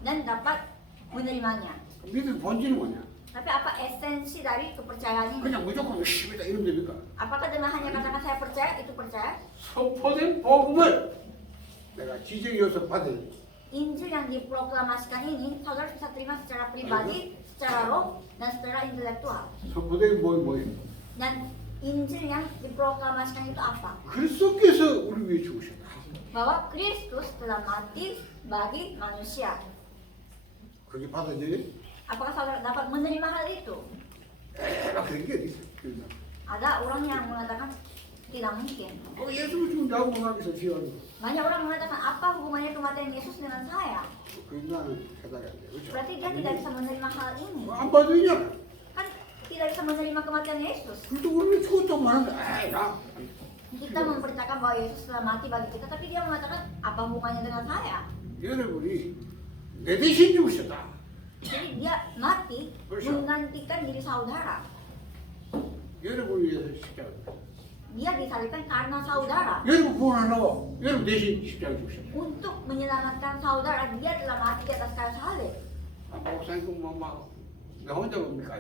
dan dapat menerimanya. 믿음 본질이 뭐냐? Tapi apa esensi dari kepercayaan ini? 그냥 무조건 열심히다 이러면 됩니까? Apakah dengan hanya katakan saya percaya, itu percaya? 선포된 복음을 내가 지정이어서 받을 Injil yang diproklamasikan ini, saudara bisa terima secara pribadi, secara roh, dan secara intelektual. 선포된 뭐예요? Dan Injil yang diproklamasikan itu apa? 그리스도께서 우리 위해 죽으셨다. Bahwa Kristus telah mati bagi manusia. 그게 받아들여요? Apakah saudara dapat menerima hal itu? 막 그런 게 있어요. 그러니까. Ada orang yang mengatakan tidak mungkin. 예수를 죽는다고 하면서 지어요. Banyak orang mengatakan apa hubungannya kematian Yesus dengan saya? 그 인간은 해당이 안 돼요. 그렇죠? Berarti dia tidak bisa menerima hal ini. 안 받으냐? Kan tidak bisa menerima kematian Yesus. 그래도 우리는 죽었다고 말하는데 나 Kita memberitakan bahwa Yesus telah mati bagi kita, tapi dia mengatakan apa hubungannya dengan saya? 여러분이 내 대신 죽으셨다. Jadi dia mati Bersama. menggantikan diri saudara. 여러분을 위해서 십자가. Dia disalibkan karena saudara. 여러분 구원하려고 여러분 대신 십자가 죽으셨다. Untuk menyelamatkan saudara, dia telah mati di atas kayu salib. 목사님 나 혼자 봅니까?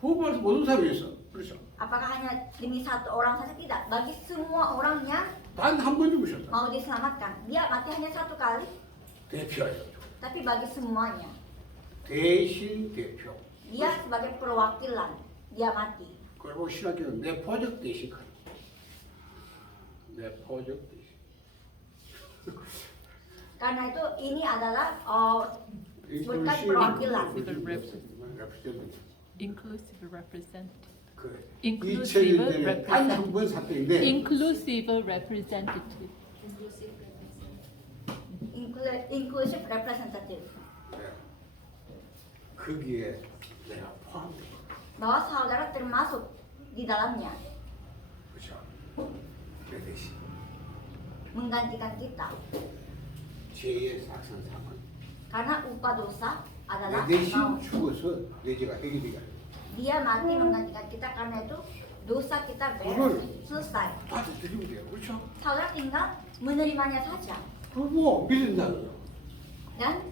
구원받아서 모든 사람이 있어. 그렇죠? Apakah hanya demi satu orang saja? Tidak. Bagi semua orang yang 단 한 번 죽으셨다. mau diselamatkan. Dia mati hanya satu kali, 대표예요. tapi bagi semuanya. 대신 대표. Dia sebagai perwakilan. Dia mati. 그리고 신학교는 내 포적 대신 가는. 내 포적 대신. Karena itu ini adalah berkat perwakilan. Inclusive representative. 그 Inclusive 2000년대는 단 한 번 사건인데 Inclusive representative. Inclusive representative. 거기에 내가 포함돼. Bahwa saudara termasuk di dalamnya. 그렇죠? 내 대신 Menggantikan kita. 죄의 삭선상은 Karena upah dosa adalah 내 대신 maut. 죽어서 내 죄가 해결되게 하는 Dia mati menggantikan kita karena itu dosa kita Betul. beres, selesai. 받아들이면 돼요. 그렇죠? Saudara tinggal menerimanya saja. 그리고 믿는다. Dan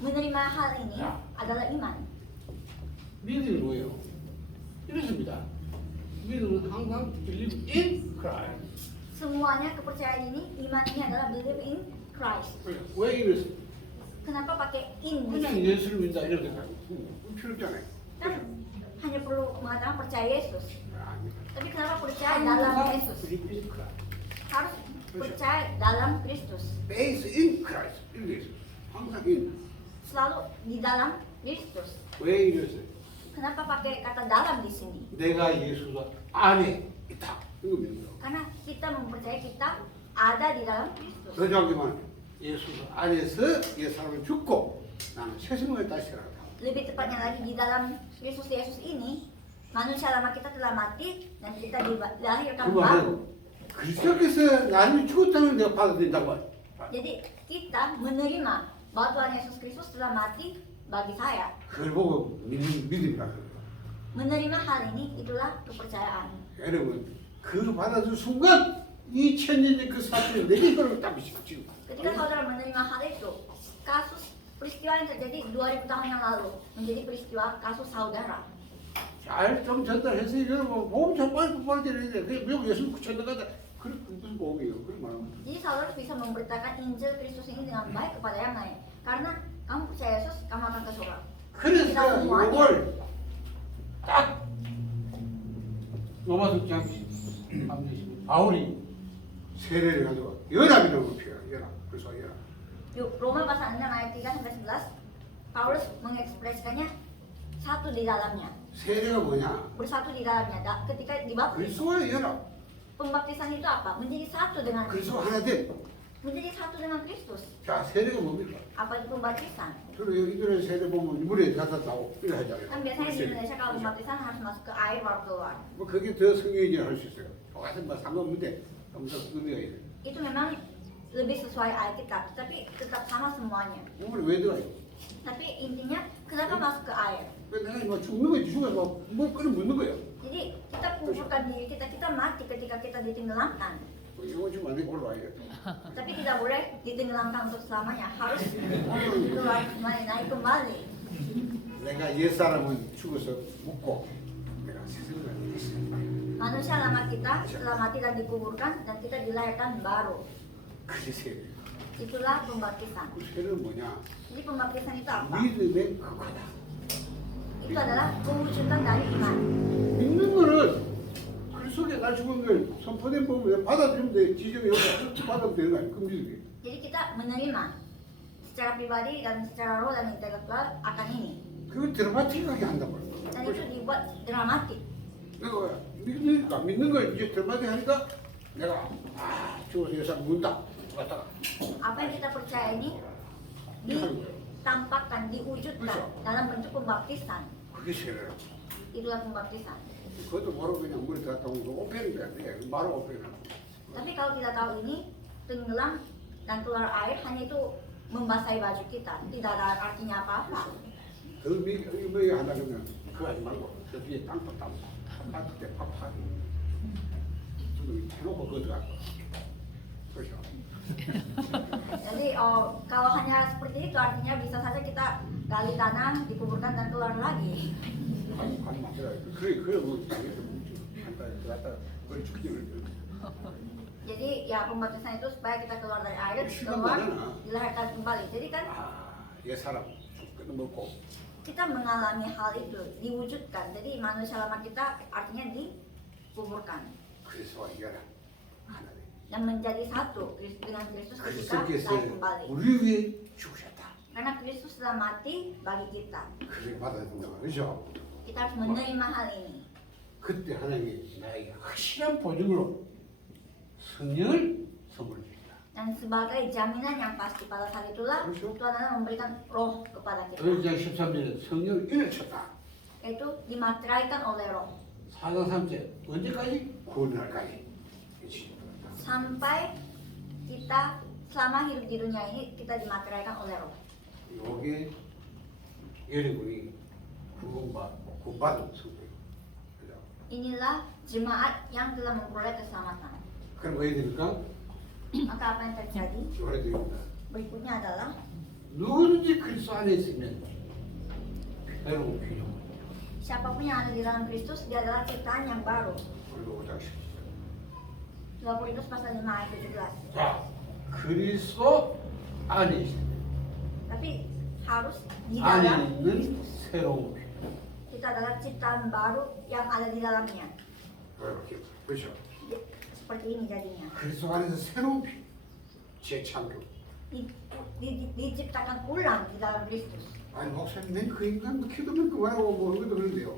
menerima hal ini Ya. adalah iman. 믿음이 뭐예요? 이렇습니다. 믿음은 항상 believe in Christ. Semuanya kepercayaan ini, iman ini adalah believe in Christ. 왜 이랬어? Kenapa pakai in? di 그냥 sini? 예수를 믿는다 이렇게. 필요 없잖아요. Kan hanya perlu mengatakan percaya Yesus. 아닙니다. Tapi kenapa percaya dalam 항상 Yesus? believe in Christ. Harus percaya dalam Kristus. Based in Christ. 이렇게 있어요. 항상 in. Selalu di dalam Kristus. 왜 이랬어요? Kenapa pakai kata dalam di sini? 내가 예수 안에 있다. 이거 믿는 거. Karena kita mempercayai kita ada di dalam Kristus. 더 정확히만 예수 안에서 옛 사람은 죽고 나는 새 생명을 다시 살아간다. Lebih tepatnya lagi di dalam Kristus Yesus ini, manusia lama kita telah mati dan kita dilahirkan 그 baru. 말은 그리스도께서 나를 죽었다는 내가 받아들인다고. Jadi kita menerima bahwa Tuhan Yesus Kristus telah mati bagi saya. 그걸 보고 믿음이라 그래요. Menerima hal ini itulah kepercayaan. 여러분 그 받아준 순간 2000년의 그 사실을 내게 걸고 답이죠 지금. Ketika saudara menerima hal itu, kasus peristiwa yang terjadi 2000 tahun yang lalu menjadi peristiwa kasus saudara. 잘좀 전달해서 여러분 보험 좀 빨리 되는데 그 미국 예수 전달하다 그런 무슨 보험이에요? 그런 말은. Jadi saudara bisa memberitakan Injil Kristus ini dengan baik kepada yang lain. Karena kamu percaya Yesus, kamu akan ke surga. 그래서 semuanya. 이걸 딱 로마서 6장 3절 바울이 세례를 가지고 연합이라고 표현해요. 연합. 그래서 연합. Yuk, Roma pasal 6 ayat 3 sampai 11, Paulus mengekspresikannya satu di dalamnya, 세례가 뭐냐? bersatu di dalamnya. Ketika dibaptis, 그리스도와 연합. pembaptisan itu apa? Menjadi satu dengan 그리스도 Kristus. 하나 돼. Menjadi satu dengan Kristus. 자, 세례가 뭡니까? Apa itu pembaptisan? 주로 여기들은 세례 보면 물에 가다 나오고 이래 하잖아요. Kan biasanya di Indonesia kalau pembaptisan harus masuk ke air baru keluar. 뭐 그게 더 성경이라 할수 있어요. 하여튼 뭐 상관없는데 아무튼 의미가 있어요. Itu memang lebih sesuai Alkitab, tapi tetap sama semuanya. 이걸 왜 들어요? Tapi intinya kenapa masuk ke air? 내가 뭐 죽는 거지 죽어서 뭐 그런 묻는 거예요. Jadi kita kuburkan diri kita mati ketika kita ditenggelamkan. 뭐 이거 좀 안에 올라와요. Tapi tidak boleh ditenggelamkan untuk selamanya, harus keluar kembali, naik kembali. 내가 옛 사람은 죽어서 묻고 내가 세상을 했어요. Manusia lama kita setelah mati dan dikuburkan dan kita dilahirkan baru. 그게 세례. Itulah pembaptisan. 그 세례는 뭐냐? Jadi pembaptisan itu apa? 믿음의 극화다. Itu adalah kewujudan dari iman. 믿는 거는 그리스도의 날 죽은 걸 선포된 법을 받아들이면 돼. 지정이 여기 받아도 되는 거 아니야? 그 믿음이. Jadi kita menerima secara pribadi dan secara roh dan intelektual akan ini. 그걸 드라마틱하게 한단 말이야. Dan itu dibuat dramatik. 내가 믿으니까 믿는 걸 이제 드라마틱 하니까 내가 죽어서 여사 문다. 갔다가 Apa yang kita percaya ini ditampakkan, diwujudkan dalam bentuk pembaptisan. 그게 세례라고. Itulah pembaptisan. 그것도 모르고 그냥 물에 들어갔다 오고 오페는 돼야 돼. 바로 오페는. Tapi kalau tidak tahu ini, tenggelam dan keluar air hanya itu membasahi baju kita. Tidak ada artinya apa-apa. 더 뭐 하나 그러면 그거 하지 말고 저 뒤에 땅도 땅 팠을 때 팍팍 좀 해놓고 그거 들어갈 거. 그렇죠. Jadi kalau hanya seperti itu artinya bisa saja kita gali tanah, dikuburkan dan keluar lagi. 그래 뭐 당연히 묻지. 갔다 머리 죽지 그래. Jadi ya pembaptisan itu supaya kita keluar dari air, Siapa keluar, mana? dilahirkan kembali. Jadi kan 옛 사람 그거 먹고 kita mengalami hal itu, diwujudkan. Jadi manusia lama kita artinya dikuburkan 그래서 이거라 하나 돼. dan menjadi satu dengan Kristus ketika 그리스도께서 lahir kembali. 우리 위해 죽으셨다. Karena Kristus telah mati bagi kita. 그게 받아야 된다 그렇죠. Kita harus menerima hal ini. 그때 하나님이 나에게 확실한 보증으로 성령을 선물해 줍니다. Dan sebagai jaminan yang pasti pada saat itulah Betul. Tuhan akan memberikan roh kepada kita. 1장 13절에 성령을 인을 쳤다. Yaitu dimateraikan oleh roh. 4장 3절 언제까지? 구원날까지. 그렇지. Sampai kita selama hidup di dunia ini kita dimateraikan oleh roh. 요게 여러분이 구원받은 성도예요. 그죠? Inilah jemaat yang telah memperoleh keselamatan. 그럼 왜 됩니까? Maka apa yang terjadi? 요래 됩니다. Berikutnya adalah 누구든지 그리스도 안에 있으면 새로운 피조. siapapun yang ada di dalam Kristus dia adalah ciptaan yang baru. 그리고 5장 10절. 2 Korintus pasal 5 ayat 17. 자, 그리스도 안에 있으면 Tapi harus di 안에 dalam 있는 새로운 피조. kita adalah ciptaan baru yang ada di dalamnya. 이렇게 그렇죠. Seperti ini jadinya. 그리스도 안에서 새로운 피조. 재창조. Diciptakan ulang di dalam Kristus. 아니 목사님 맨그 인간 뭐 키도면 그만하고 뭐 그것도 그런데요.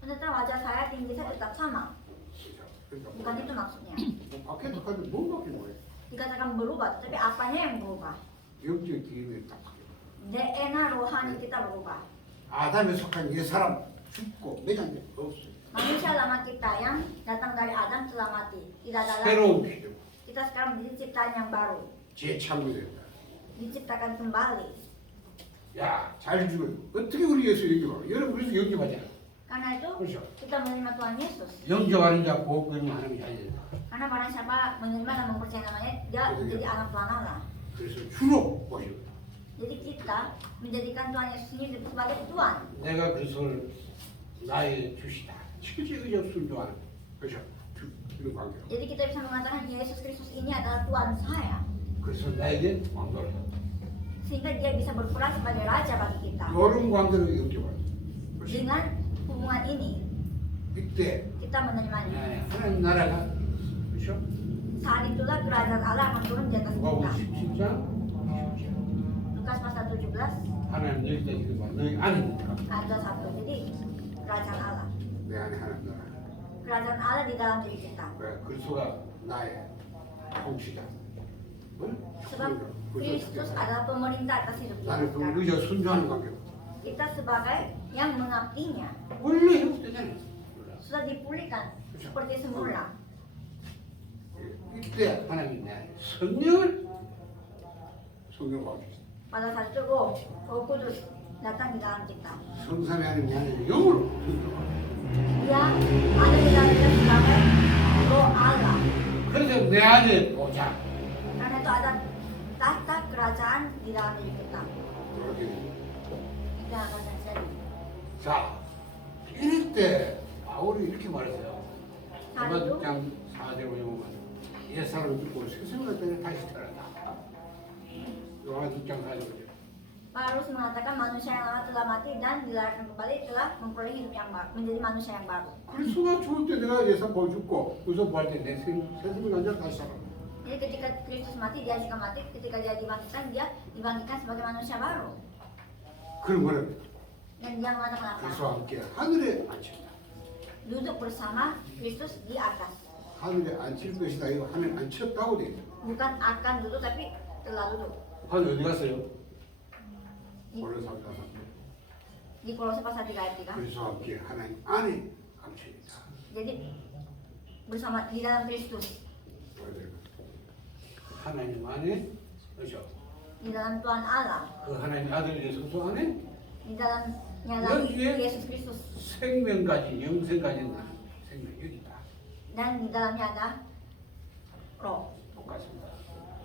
Ternyata wajah saya tinggi saya tetap sama. 그렇죠. 그러니까 Bukan itu maksudnya. 뭐 바뀌어도 가도 뭐 바뀌는 거예요? Dikatakan berubah, tapi apanya yang berubah? 영적 DNA 딱 바뀌어요. DNA rohani kita berubah. 아담에 속한 옛 사람 죽고 매장돼 없어요. Manusia lama kita yang datang dari Adam telah mati. Tidak ada lagi. 새로운 피조. Kita sekarang menjadi ciptaan yang baru. 재창조된다. Diciptakan kembali. 야, 잘 죽어요. 어떻게 우리 예수 영접하고? 여러분 그래서 영접하잖아. Karena itu 그렇죠. kita menerima Tuhan Yesus. 영접하는 자 보고 그러면 하나님이 해야 된다. Karena barang siapa menerima dan mempercayai namanya, dia menjadi anak Tuhan Allah. 그래서 주로 보시고 Jadi kita menjadikan Tuhan Yesus ini sebagai Tuhan. 내가 그리스도를 나의 주시다. 실질적 순종하는. 그렇죠. 이런 관계. Jadi kita bisa mengatakan Yesus Kristus ini adalah Tuhan saya. 그래서 나에게 왕도를 줬다. Sehingga dia bisa berperan sebagai Raja bagi kita. 이런 관계를 영접하는. 그렇죠. Dengan hubungan ini, 이때 kita menerimanya. 하나님 나라가 그렇죠? Saat itulah kerajaan Allah akan turun di atas 누가복음 kita. 17장 Lukas pasal 17 하나님 너희들 지금 너희 안에 있다. ayat 21. Jadi kerajaan Allah. 내 안에 하나님 나라. Kerajaan Allah di dalam diri kita. 왜? 그리스도가 나의 통치자. 응? Sebab Kristus adalah pemerintah atas hidup kita. 나는 그 sekarang. 의자 순종하는 관계. Kita sebagai yang mengabdinya 원래 회복되잖아요. sudah dipulihkan seperti semula. 이때 하나님 내 안에 성령을 성령 와주세요. Pada saat itu Roh Kudus datang di dalam kita. 성삼이 아닌 내 안에 영으로. Dia ada di dalam kita sebagai Roh Allah. 그래서 내 안에 보자. Karena itu ada tahta kerajaan di dalam diri kita. 이렇게. Itu yang akan terjadi. 자, 이럴 때 바울이 이렇게 말했어요. 사도? 로마장 4절 보면 옛사람을 죽고 세상을 때는 다시 태어난다. 로마장 4절. Paulus mengatakan manusia yang lama telah mati dan dilahirkan kembali telah memperoleh hidup yang baru, menjadi manusia yang baru. 그리스도가 죽을 때 내가 예산 벌 죽고 그래서 부활 때내 세상을 가져 다시 살아. Jadi ketika Kristus mati, dia juga mati. Ketika dia dibangkitkan sebagai manusia baru. 그럼 뭐래? Dan dia mengatakan apa? 그리스도와 함께 하늘에 앉힌다. Duduk bersama Kristus di atas. 하늘에 앉힐 것이다. 이거 하늘 앉혔다고 돼 있다. Bukan akan duduk, tapi telah duduk. 하늘 어디 갔어요? 원래 삼다 Di Kolose pasal 3 ayat 3. 그리스도와 함께 하나님 안에 감춰있다. Jadi bersama di dalam Kristus, 하나님 안에 그렇죠. di dalam Tuhan Allah, 그 하나님 아들 예수 안에 di dalamnya 여기에 lagi Yesus Kristus, 생명 가진 영생 가진 생명 여기다. dan di dalamnya ada Roh. 똑같습니다.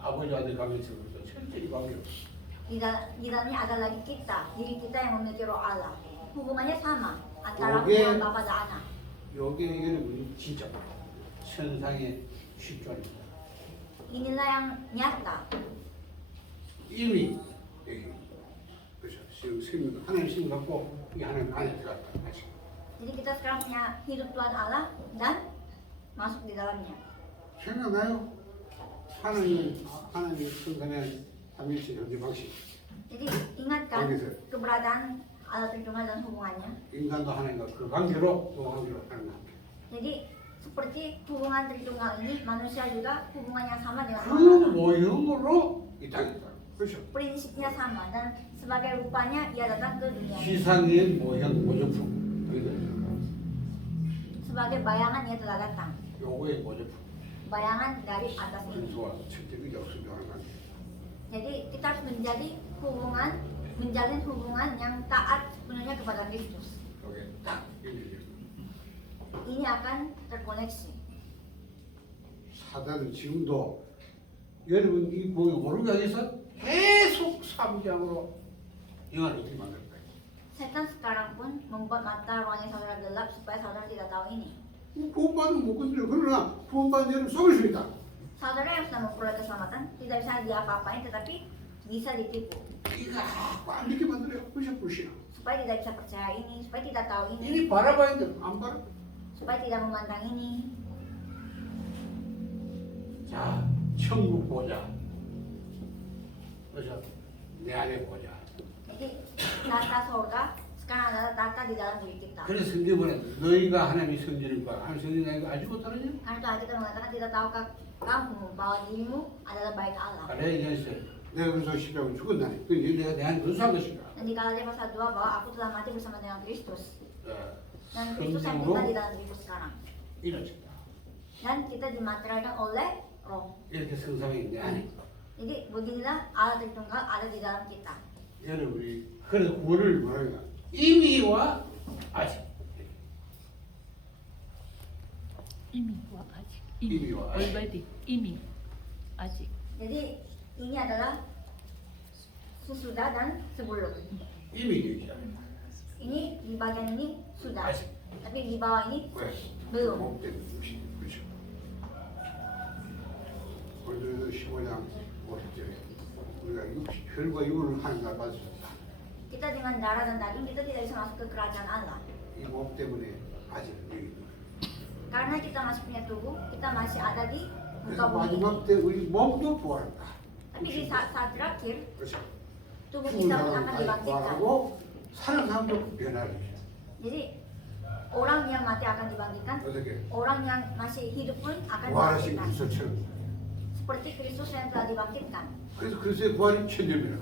아버지 아들 관계에서부터 철저히 관계없어. Di dalamnya ada lagi kita, diri kita yang memiliki Roh Allah. Hubungannya sama antara Oke. hubungan Bapa dan Anak. 요게 여러분이 진짜 천상의 십조입니다. Inilah yang nyata. 이미 여기 그렇죠. 생명 하나님 신 갖고 이 하나님 안에 들어갔다. 다시. Jadi kita sekarang punya hidup Tuhan Allah dan masuk di dalamnya. 생각나요? 하나님 성산의 삼일체 현재 방식. Jadi ingatkan Oke, keberadaan Allah Tritunggal dan hubungannya. 인간도 하나님과 그 관계로 그 관계로 하나님 함께. Jadi seperti hubungan Tritunggal ini, manusia juga hubungan yang sama dengan 그 Allah. 모형으로 이 땅에 있다. 그렇죠. Prinsipnya sama dan sebagai rupanya ia datang ke dunia. 지상의 모형 모조품. Sebagai bayangan ia telah datang. 요거의 모조품. bayangan dari atas ini. 근소와 첫째가 역수정하는 거 Jadi kita harus menjalin hubungan yang taat sepenuhnya kepada Kristus. 여기 딱 이게 Ini akan terkoneksi. 사단은 지금도 여러분 이 보기 모르게 해서 계속 3장으로 영화를 어떻게 만들까? Setan sekarang pun membuat mata rohani saudara gelap supaya saudara tidak tahu ini. 구원받은 못 건드려. 그러나 구원받은 자는 속일 수 있다. Saudara yang sudah memperoleh keselamatan tidak bisa diapa-apain tetapi bisa ditipu. 이거 안 믿게 만들어요. 그죠? 불신앙. Supaya tidak bisa percaya ini, supaya tidak tahu ini, 이미 바라봐야 돼. 안 바라? supaya tidak memandang ini. 자, 천국 보자. 그래서 내 안에 보자. Jadi tata surga sekarang adalah tata di dalam diri kita. 그래서 성경은 너희가 하나님의 성전인가 하나님의 성전이 아니고 알지 못하느냐? Karena itu kita mengatakan tidak tahukah kamu bahwa dirimu adalah bait Allah. 내가 얘기했어요. 내가 그래서 십자가를 죽었나니. 그 내가 내 안에 건수한 것인가? Dan di Galatia pasal 2 bahwa aku telah mati bersama dengan Kristus. 어, Dan Kristus yang tinggal di 성령으로 dalam diriku sekarang. 이루어진다. Dan kita dimateraikan oleh roh. 이렇게 성삼이 내 안에. Jadi beginilah Allah Tritunggal ada di dalam kita. 여러분이 그래서 구원을 뭐라니까? 이미와 아직. 이미와 아직. 이미와 아직. already. 이미. 아직. Jadi ini adalah sesudah dan sebelum. 이미 얘기잖아. Ini di bagian ini sudah, 아직. tapi di bawah ini 왜? belum. 못된 것이 그렇죠. 그래서 15장 50절에 우리가 혈과 육을 하는 날 받을 수 없다. Kita dengan darah dan daging kita tidak bisa masuk ke kerajaan Allah. 이 몸 때문에 아직 여기 있는 거예요. Karena kita masih punya tubuh, kita masih ada di muka 그래서 bumi ini. 마지막 때 우리 몸도 부활한다. Tapi di saat terakhir, 그렇죠. tubuh 죽은 kita pun 사람은 akan 다시 dibangkitkan. 부활하고 사는 사람도 변화를 해요. Jadi orang yang mati akan dibangkitkan, 어떻게? orang yang masih hidup pun akan 부활하신 dibangkitkan. 그리스도처럼. Seperti Kristus yang telah dibangkitkan. 그래서 그리스도의 부활이 천년이라.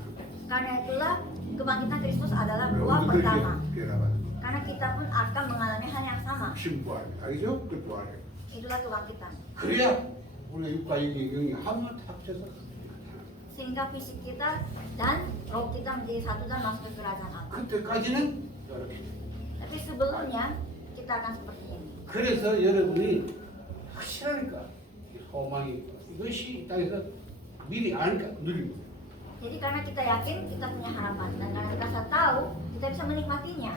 Karena itulah kebangkitan Kristus adalah buah pertama. 변화받는 거. Karena kita pun akan mengalami hal yang sama. 신부활. 알죠? 그 부활이에요. Itulah kebangkitan. 그래야 우리 육과 영이 한번 합쳐서 Sehingga fisik kita dan roh kita menjadi satu dan masuk ke kerajaan Allah. 그때까지는 이렇게. Tapi sebelumnya kita akan seperti ini. 그래서 여러분이 확실하니까 이 소망이 이것이 이 땅에서 미리 아니까 누리고. Jadi karena kita yakin kita punya harapan dan karena kita sudah tahu kita bisa menikmatinya.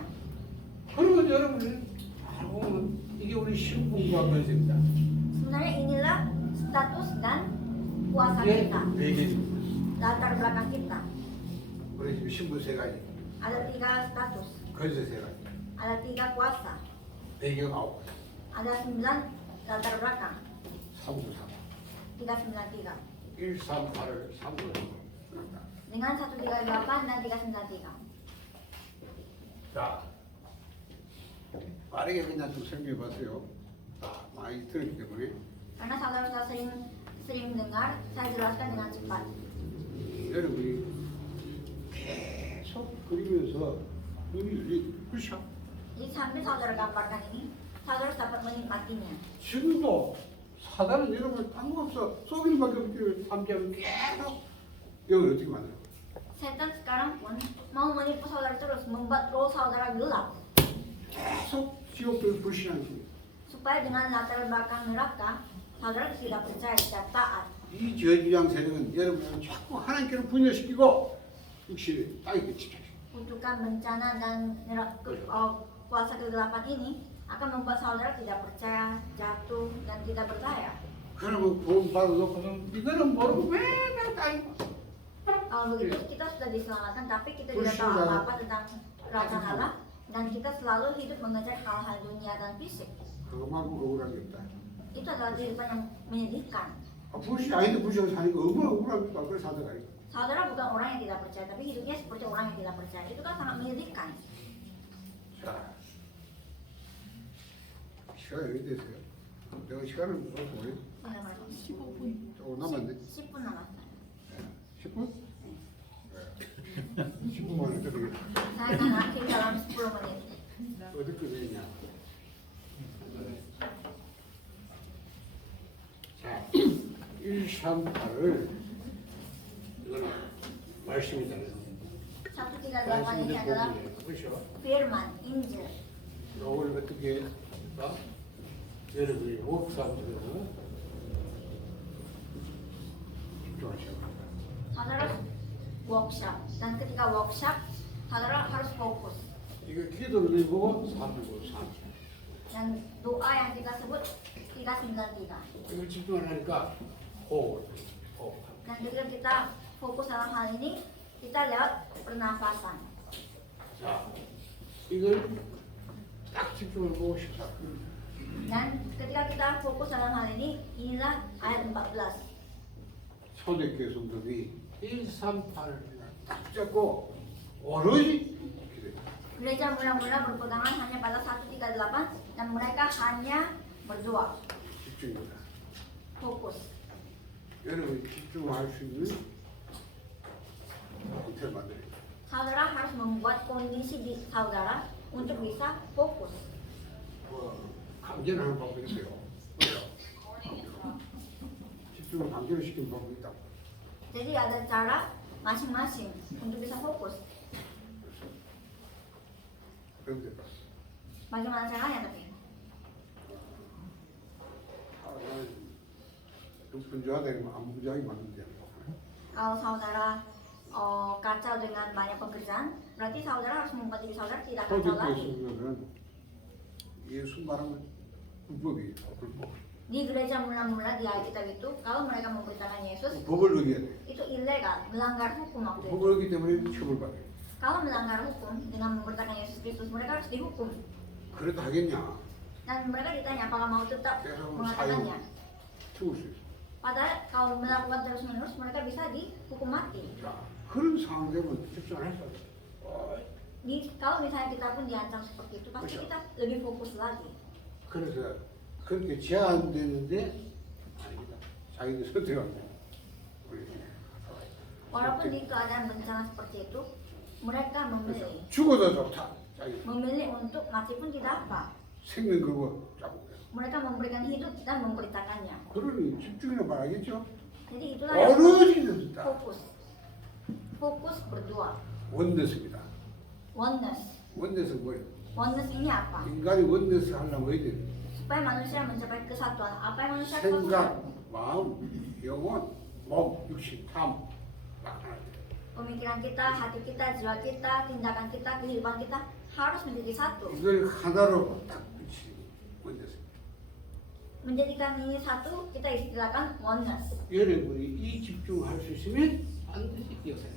그러면 여러분이 알고 보면 이게 우리 신분과 권세입니다. Sebenarnya inilah status dan kuasa 이게 kita, 매개입니다. latar belakang kita. 우리 지금 신부 세 가지, Ada 3 status, 권세 세 가지, ada 3 kuasa, 배경 아홉 가지, ada 9 latar belakang, 393, 393. 138을 3으로 Dengan 138 dan 393. 자, 빠르게 그냥 좀 설명해 봤어요. 많이 들었기 때문에 Karena saudara sering dengar, saya jelaskan dengan cepat. 여러분이 계속 그리면서 눈이 열리, 그렇죠? Jadi sambil saudara gambarkan ini, saudara dapat menikmatinya. 지금도 사단은 여러분을 딴거없어 속이는 밖에 없기 함께하면 계속 여기 어떻게 만들어? Setan sekarang pun mau menipu saudara terus, membuat roh saudara gelap. 계속 지옥을 불신하는 Supaya dengan latar belakang neraka, saudara tidak percaya, tidak taat. 이 저주양 세력은 여러분을 자꾸 하나님께로 분열시키고 육신을 땅에 집착시켜. Kutukan bencana dan kuasa kegelapan ini akan membuat saudara tidak percaya, jatuh, dan tidak percaya. 그러면 구원 받아놓고서 이거는 모르고 맨날 땅에 Kalau begitu kita sudah diselamatkan, tapi kita tidak tahu apa-apa tentang kerajaan Allah, dan kita selalu hidup mengejar hal-hal dunia dan fisik. 그것만큼 억울한 게 없다. Itu adalah kehidupan yang menyedihkan. 불신 아닌데 불신하고 사니까 얼마나 억울합니까? 그걸 사다가니까. Saudara bukan orang yang tidak percaya, tapi hidupnya seperti orang yang tidak percaya. Itu kan sangat menyedihkan. 자, 시간이 어디 됐어요? 내가 시간을 못 보네. 15분. 조금 남았네. 10분 남았어요. 10분? 10분만 어떻게 Saya akan akhiri dalam 10 menit. 어떻게 되냐? 자, 138을 이거는 말씀이다. Satu tiga delapan ini adalah 그렇죠? firman, Injil. 요걸 어떻게 여러분이 옥상으로 집중하셔야 합니다. Saudara workshop, dan ketika workshop, saudara harus fokus. 이거 기도를 읽고 3이고 3. Dan doa yang kita sebut 393. 이걸 집중을 하니까 호흡. Dan ketika kita fokus dalam hal ini, kita lewat pernafasan. 자, 이걸 딱 집중을 보고 싶다. Dan ketika kita fokus dalam hal ini, inilah ayat 14. 초대교회 성도들이 138을 딱 잡고 오로지 기도해. Gereja mula-mula berpegangan hanya pada 138 dan mereka hanya berdoa, 집중입니다. fokus. 여러분이 집중할 수 있는 상태를 만들어요. Saudara harus membuat kondisi di saudara untuk bisa fokus. 감전하는 방법이 있어요. 그죠? 집중을 강제로 시키는 방법이 있다고. Jadi ada cara masing-masing untuk bisa fokus. 그런데 Bagaimana caranya tapi? 분주하다 이러면 안 분주하게 만든대. Kalau saudara kacau dengan banyak pekerjaan, berarti saudara harus membuat diri saudara tidak kacau 초대교회 lagi. 성도들은 예수 말하면 불법이에요. 불법. Di gereja mula-mula di Alkitab itu, kalau mereka memberitakan Yesus, 법을 어겨야 돼. itu ilegal, melanggar hukum waktu itu. 법을 어기 때문에 처벌받아요. Kalau melanggar hukum dengan memberitakan Yesus Kristus, mereka harus dihukum. 그래도 하겠냐? Dan mereka ditanya apakah mau tetap 그래서 mengatakannya. 죽을 수 있어. Padahal kalau melakukan terus-menerus, mereka bisa dihukum mati. 자, 그런 상황 되면 집중을 할 수 없어. Kalau misalnya kita pun diancam seperti itu, pasti kita lebih fokus lagi. 그래서 그렇게 제한되는데 아닙니다. 자기들 선택합니다. Walaupun di keadaan bencana seperti itu, mereka memilih. 죽어도 좋다. 자기 Memilih untuk mati pun tidak apa. 생명 그거 잡고. Mereka memberikan hidup dan memberitakannya. 그러니 집중이라 말하겠죠. Jadi itulah yang 오로지 된다. fokus. Fokus berdoa. 원내스입니다. Oneness. 원내스 뭐예요? Oneness ini apa? 인간이 원내스 하려면 뭐 해야 돼? Supaya manusia mencapai kesatuan. Apa yang manusia 생각, lakukan? 마음, 영혼, 몸, 육신, 탐. 딱 하나 돼. Pemikiran kita, hati kita, jiwa kita, tindakan kita, kehidupan kita harus menjadi satu. 이걸 하나로 딱 붙이는 원내스. Menjadikan ini satu, kita istilahkan oneness. 여러분이 이 집중할 수 있으면 반드시 기억해요.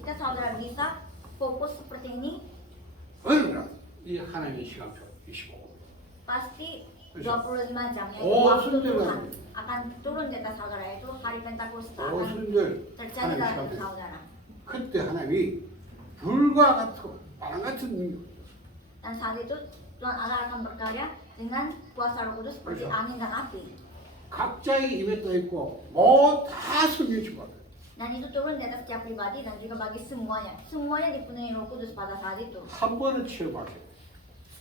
Jika saudara bisa fokus seperti ini, 어느 날 이 하나님의 시간표 25. pasti Bisa. 25 jam yaitu Oh, waktu suntuk. Tuhan akan turun di atas saudara, itu hari Pentakosta akan 오순절 terjadi 하나님 dalam hidup 시간표. saudara. 그때 하나님이 불과 같고 바람 같은 능력. Dan saat itu Tuhan Allah akan berkarya dengan kuasa Roh Kudus seperti Bisa. angin dan api. 각자의 입에 떠 있고 뭐다 성령 주받아. Dan itu turun di atas setiap pribadi dan juga bagi semuanya. Semuanya dipenuhi Roh Kudus pada saat itu. 한 번은 체험하세요.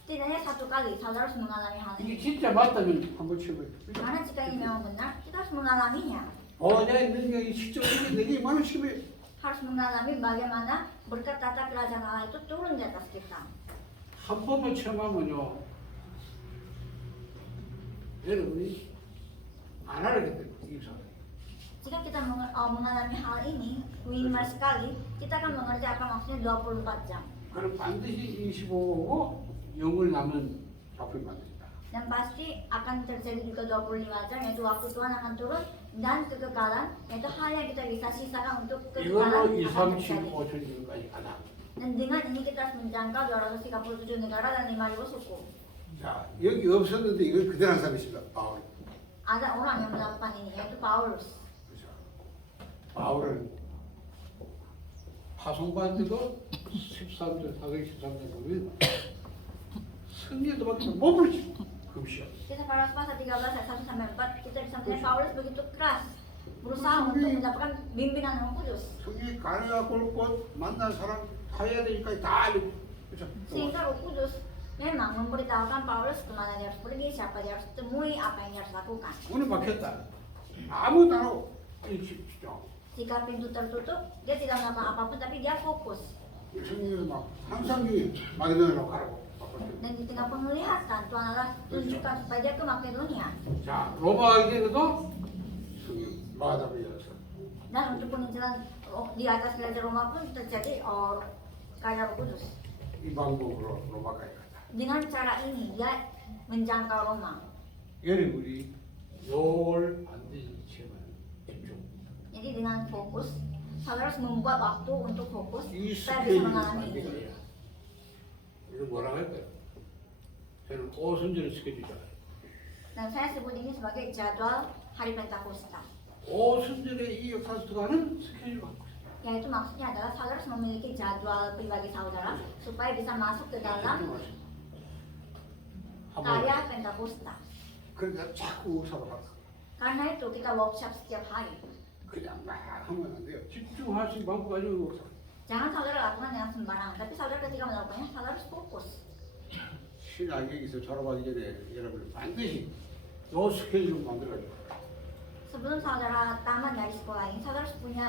Setidaknya satu kali saudara harus mengalami hal 이게 ini. 진짜 맞다면 한번 체험해. Karena jika ini memang benar, kita harus mengalaminya. 보좌의 능력이 직접적인 내게 임하는 체험해. Harus mengalami bagaimana berkat tata kerajaan Allah itu turun di atas kita. 한 번만 체험하면요, 여러분이 안 하겠다. 이 사람. Jika kita mengalami hal ini, minimal sekali, kita akan mengerti apa maksudnya 24 jam. 그럼 반드시 25고 영을 남는 작품이 만듭니다. Dan pasti akan terjadi juga 25 jam, yaitu waktu Tuhan akan turun dan kekekalan, yaitu hal yang kita bisa sisakan untuk kekekalan 이걸로 2, akan 3, 7, terjadi. 5, 7까지 가나. Dan dengan ini kita harus menjangkau 237 negara dan 5.000 suku. 자, 여기 없었는데 이걸 그대로 한 사람이 있습니다. 바울. Ada orang yang melakukan ini, yaitu Paulus. 그렇죠. 바울은 파송반대도 13절, 413절 보면 성경도 밖에 못 부르지. 금시야. Kita pada pasal 13 ayat 1 sampai 4 kita bisa melihat Paulus begitu keras berusaha untuk mendapatkan bimbingan Roh Kudus. 성경이 가느냐 골곳 만난 사람 가야 되니까 다 알고. 그렇죠. Sehingga Roh Kudus memang memberitahukan Paulus kemana dia harus pergi, siapa dia harus temui, apa yang dia harus lakukan. 문은 막혔다. 아무것도 안 하고 진짜 Jika pintu tertutup, dia tidak melakukan apapun tapi dia fokus. 성경에서 막 환상중에 마게도냐로 가라고. Dan di tengah penglihatan, Tuhan Allah tunjukkan supaya dia ke Makedonia. 자 로마 이제도 성경 마가다비아서 Dan untuk penginjilan di atas gereja Roma pun terjadi karya Roh Kudus. 이 방법으로 로마까지 갔다. Dengan cara ini dia menjangkau Roma. 여러분이 요걸 반드시 지켜면 집중. Jadi dengan fokus, saudara harus membuat waktu untuk fokus 이 supaya bisa 스케일이 mengalami 만든 itu. 거야. 이거 뭐라고 할까요? 저는 오순절 스케줄이잖아요. Dan saya sebut ini sebagai jadwal hari Pentakosta. 오순절에 이 역사스가는 스케줄 갖고 있어요. Yaitu maksudnya adalah saudara harus memiliki jadwal pribadi saudara supaya bisa masuk ke dalam karya Pentakosta. 그러니까 자꾸 사러 갔어. Karena itu kita workshop setiap hari. 그냥 막 하면 안 돼요. 집중할 수 있는 방법 가지고 역사. Jangan saudara lakukan dengan sembarangan, tapi saudara ketika melakukannya saudara harus fokus. 신학에서 졸업하기 전에 여러분 반드시 요 스케줄을 만들어줘. Sebelum saudara tamat dari sekolah ini, saudara harus punya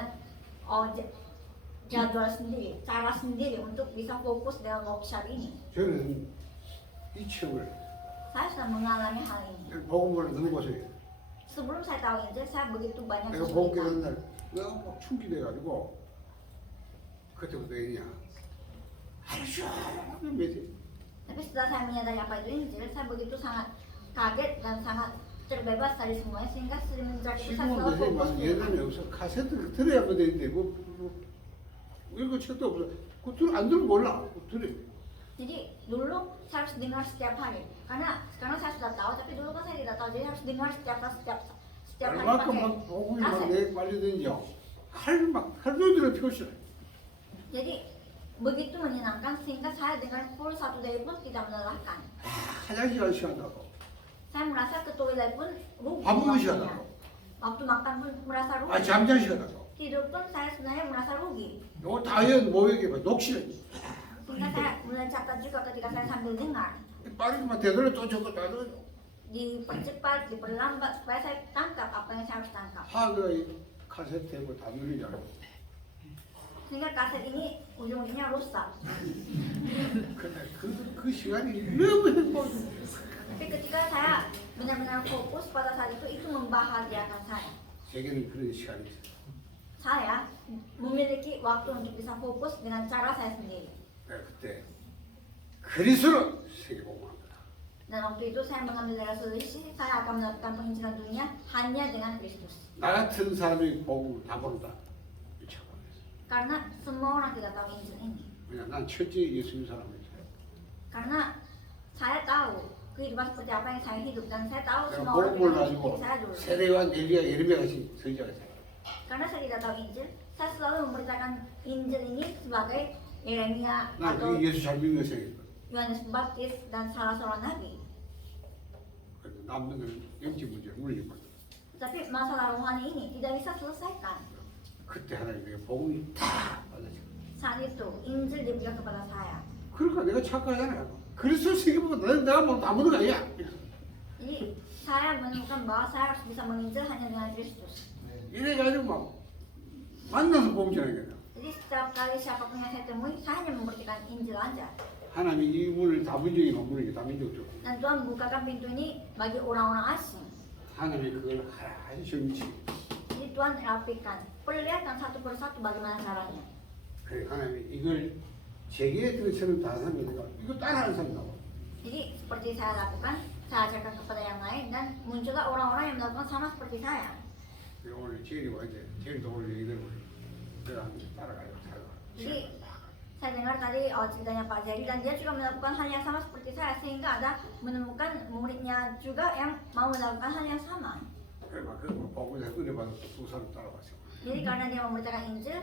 jadwal sendiri, cara sendiri untuk bisa fokus dengan workshop ini. 저는 이 책을 Saya sudah mengalami hal ini. 복음을 넣는 곳에 Sebelum saya tahu Injil, saya begitu banyak 내가 복음 kesulitan. 깨는 날 너무 막 충기돼가지고 그때부터 애냐 하루 종일 매일 Tapi setelah saya menyadari apa itu Injil, saya begitu sangat kaget dan sangat terbebas dari semuanya sehingga semenjak itu saya 지금은 selalu 요새 막 fokus. 예전에 없어 카세트 들어야만 되는데 이거 책도 없어 안 들으면 몰라 들어 Jadi dulu saya harus dengar setiap hari karena sekarang saya sudah tahu tapi dulu kan saya tidak tahu jadi harus dengar setiap hari 얼마큼 pakai 막 복음이 막 kaset. 내 빨리든지요 할로들을 표시해 Jadi begitu menyenangkan sehingga saya dengar full satu day pun tidak melelahkan. 화장실 갈 시간 나고 Saya merasa ke toilet pun rugi 밥 먹는 시간 waktunya. 나고 Waktu makan pun merasa rugi. 잠잘 시간 나고 Tidur pun saya sebenarnya merasa rugi. 요 다이언 모욕에 녹실 Sehingga saya mulai catat juga ketika saya sambil dengar. 빠르게만 되돌려 또 저거 나도 Dipercepat, diperlambat supaya saya tangkap apa yang saya harus tangkap. 하그 카세트 대고 다 누리잖아 Sehingga kaset ini ujung-ujungnya rusak. 근데 그 시간이 너무 행복해 Tapi ketika saya benar-benar fokus pada saat itu membahagiakan saya. 제게는 그런 시간이 있어 Saya memiliki waktu untuk bisa fokus dengan cara saya sendiri. 내가 그때 그리스로 세계복음합니다 Dan waktu itu saya mengambil resolusi saya akan melakukan penginjilan dunia hanya dengan Kristus. 나 같은 사람이 복음을 다 모른다 미쳐버렸어 Karena semua orang tidak tahu Injil ini. 왜냐 난 철저히 예수 믿는 사람이었어요 Karena saya tahu kehidupan seperti apa yang saya hidup dan saya tahu 내가 semua orang 복음을 tidak 가지고 seperti saya dulu. 세례와 엘리야 예레미야 같이 선지자가 있어요 Karena saya tidak tahu Injil, saya selalu memberitakan Injil ini sebagai Yeremia 난 atau 그게 예수 잘 믿는 생각이거든 Yohanes Pembaptis dan salah seorang nabi. 그래서 남는 거는 영적 문제를 물리거든 Tapi masalah rohani ini tidak bisa selesaikan. 그때 하나님 내가 복음이 다 받아줘 Saat itu Injil diberikan kepada saya. 그러니까 내가 착각하잖아요 그리스도 세계복음 내가 뭐 아무도 아니야 Jadi saya menemukan bahwa saya harus bisa menginjil hanya dengan Kristus. 이래가지고 막 만나서 복음 전하는 거야 Jadi setiap kali siapapun yang saya temui, saya hanya memberikan Injil aja. 하나님이 이 문을 다민족이 만무는 게 다민족 쪽 Dan Tuhan bukakan pintu ini bagi orang-orang asing. 하나님이 그걸 하나하나 정치 Jadi Tuhan rapikan, perlihatkan satu persatu bagaimana caranya. 그래 하나님이 이걸 제게 들처럼 다 하는 거니까 이거 따라하는 사람이 나와 Jadi seperti saya lakukan, saya ajarkan kepada yang lain dan muncullah orang-orang yang melakukan sama seperti saya. 그래 오늘 제일이 와이제 제일도 오늘 얘기를 내가 따라가요 Jadi saya dengar tadi ceritanya Pak Jerry dan dia juga melakukan hal yang sama seperti saya sehingga ada menemukan muridnya juga yang mau melakukan hal yang sama. 그래 막그 복음에서 은혜 받아서 두 사람 따라갔어 Jadi karena dia memberitakan Injil,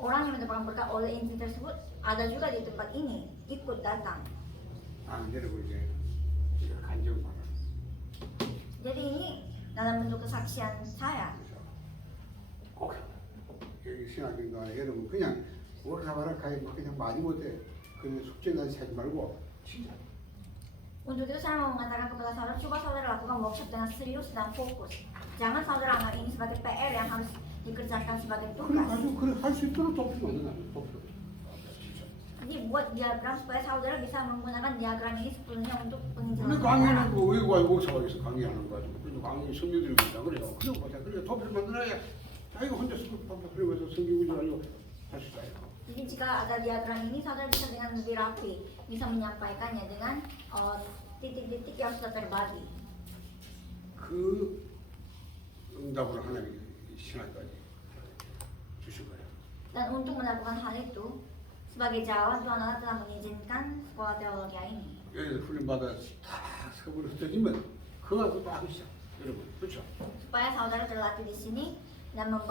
orang yang mendapatkan berkat oleh Injil tersebut ada juga di tempat ini ikut datang. 아 여러분 이제 이거 간증 받아 Jadi ini dalam bentuk kesaksian saya. 꼭 여기 신학교도 안에 여러분 그냥 워라바라 가야 그냥 많이 못해 그냥 숙제까지 하지 말고 진짜 Untuk itu saya mau mengatakan kepada saudara, coba saudara lakukan workshop dengan serius dan fokus. Jangan saudara anggap ini sebagai PR yang harus dikerjakan sebagai 그래 tugas. 가지고 그래 할 수 있도록 도표 만드는 도표. Jadi buat diagram supaya saudara bisa menggunakan diagram ini sepenuhnya untuk 근데 penjelasan. 강의는 뭐 외국와 목사관에서 강의하는 거 가지고 그래서 강의 성경들이 있다 그래요. 그런 거다. 그래 도표를 만들어야 자기가 혼자서 그러면서 성경 구절하려고 할 수 있어요. Jadi jika ada diagram ini, saudara bisa dengan lebih rapi, bisa menyampaikannya dengan titik-titik yang sudah terbagi. 그 응답을 하나님이 신학까지 주신 거예요. Dan untuk melakukan hal itu, sebagai jawaban Tuhan Allah telah mengizinkan sekolah teologi ini. 여기서 훈련받아 다 세월이 흩어지면 그거 갖고 또 하기 시작. 여러분 그렇죠? Supaya saudara terlatih di sini dan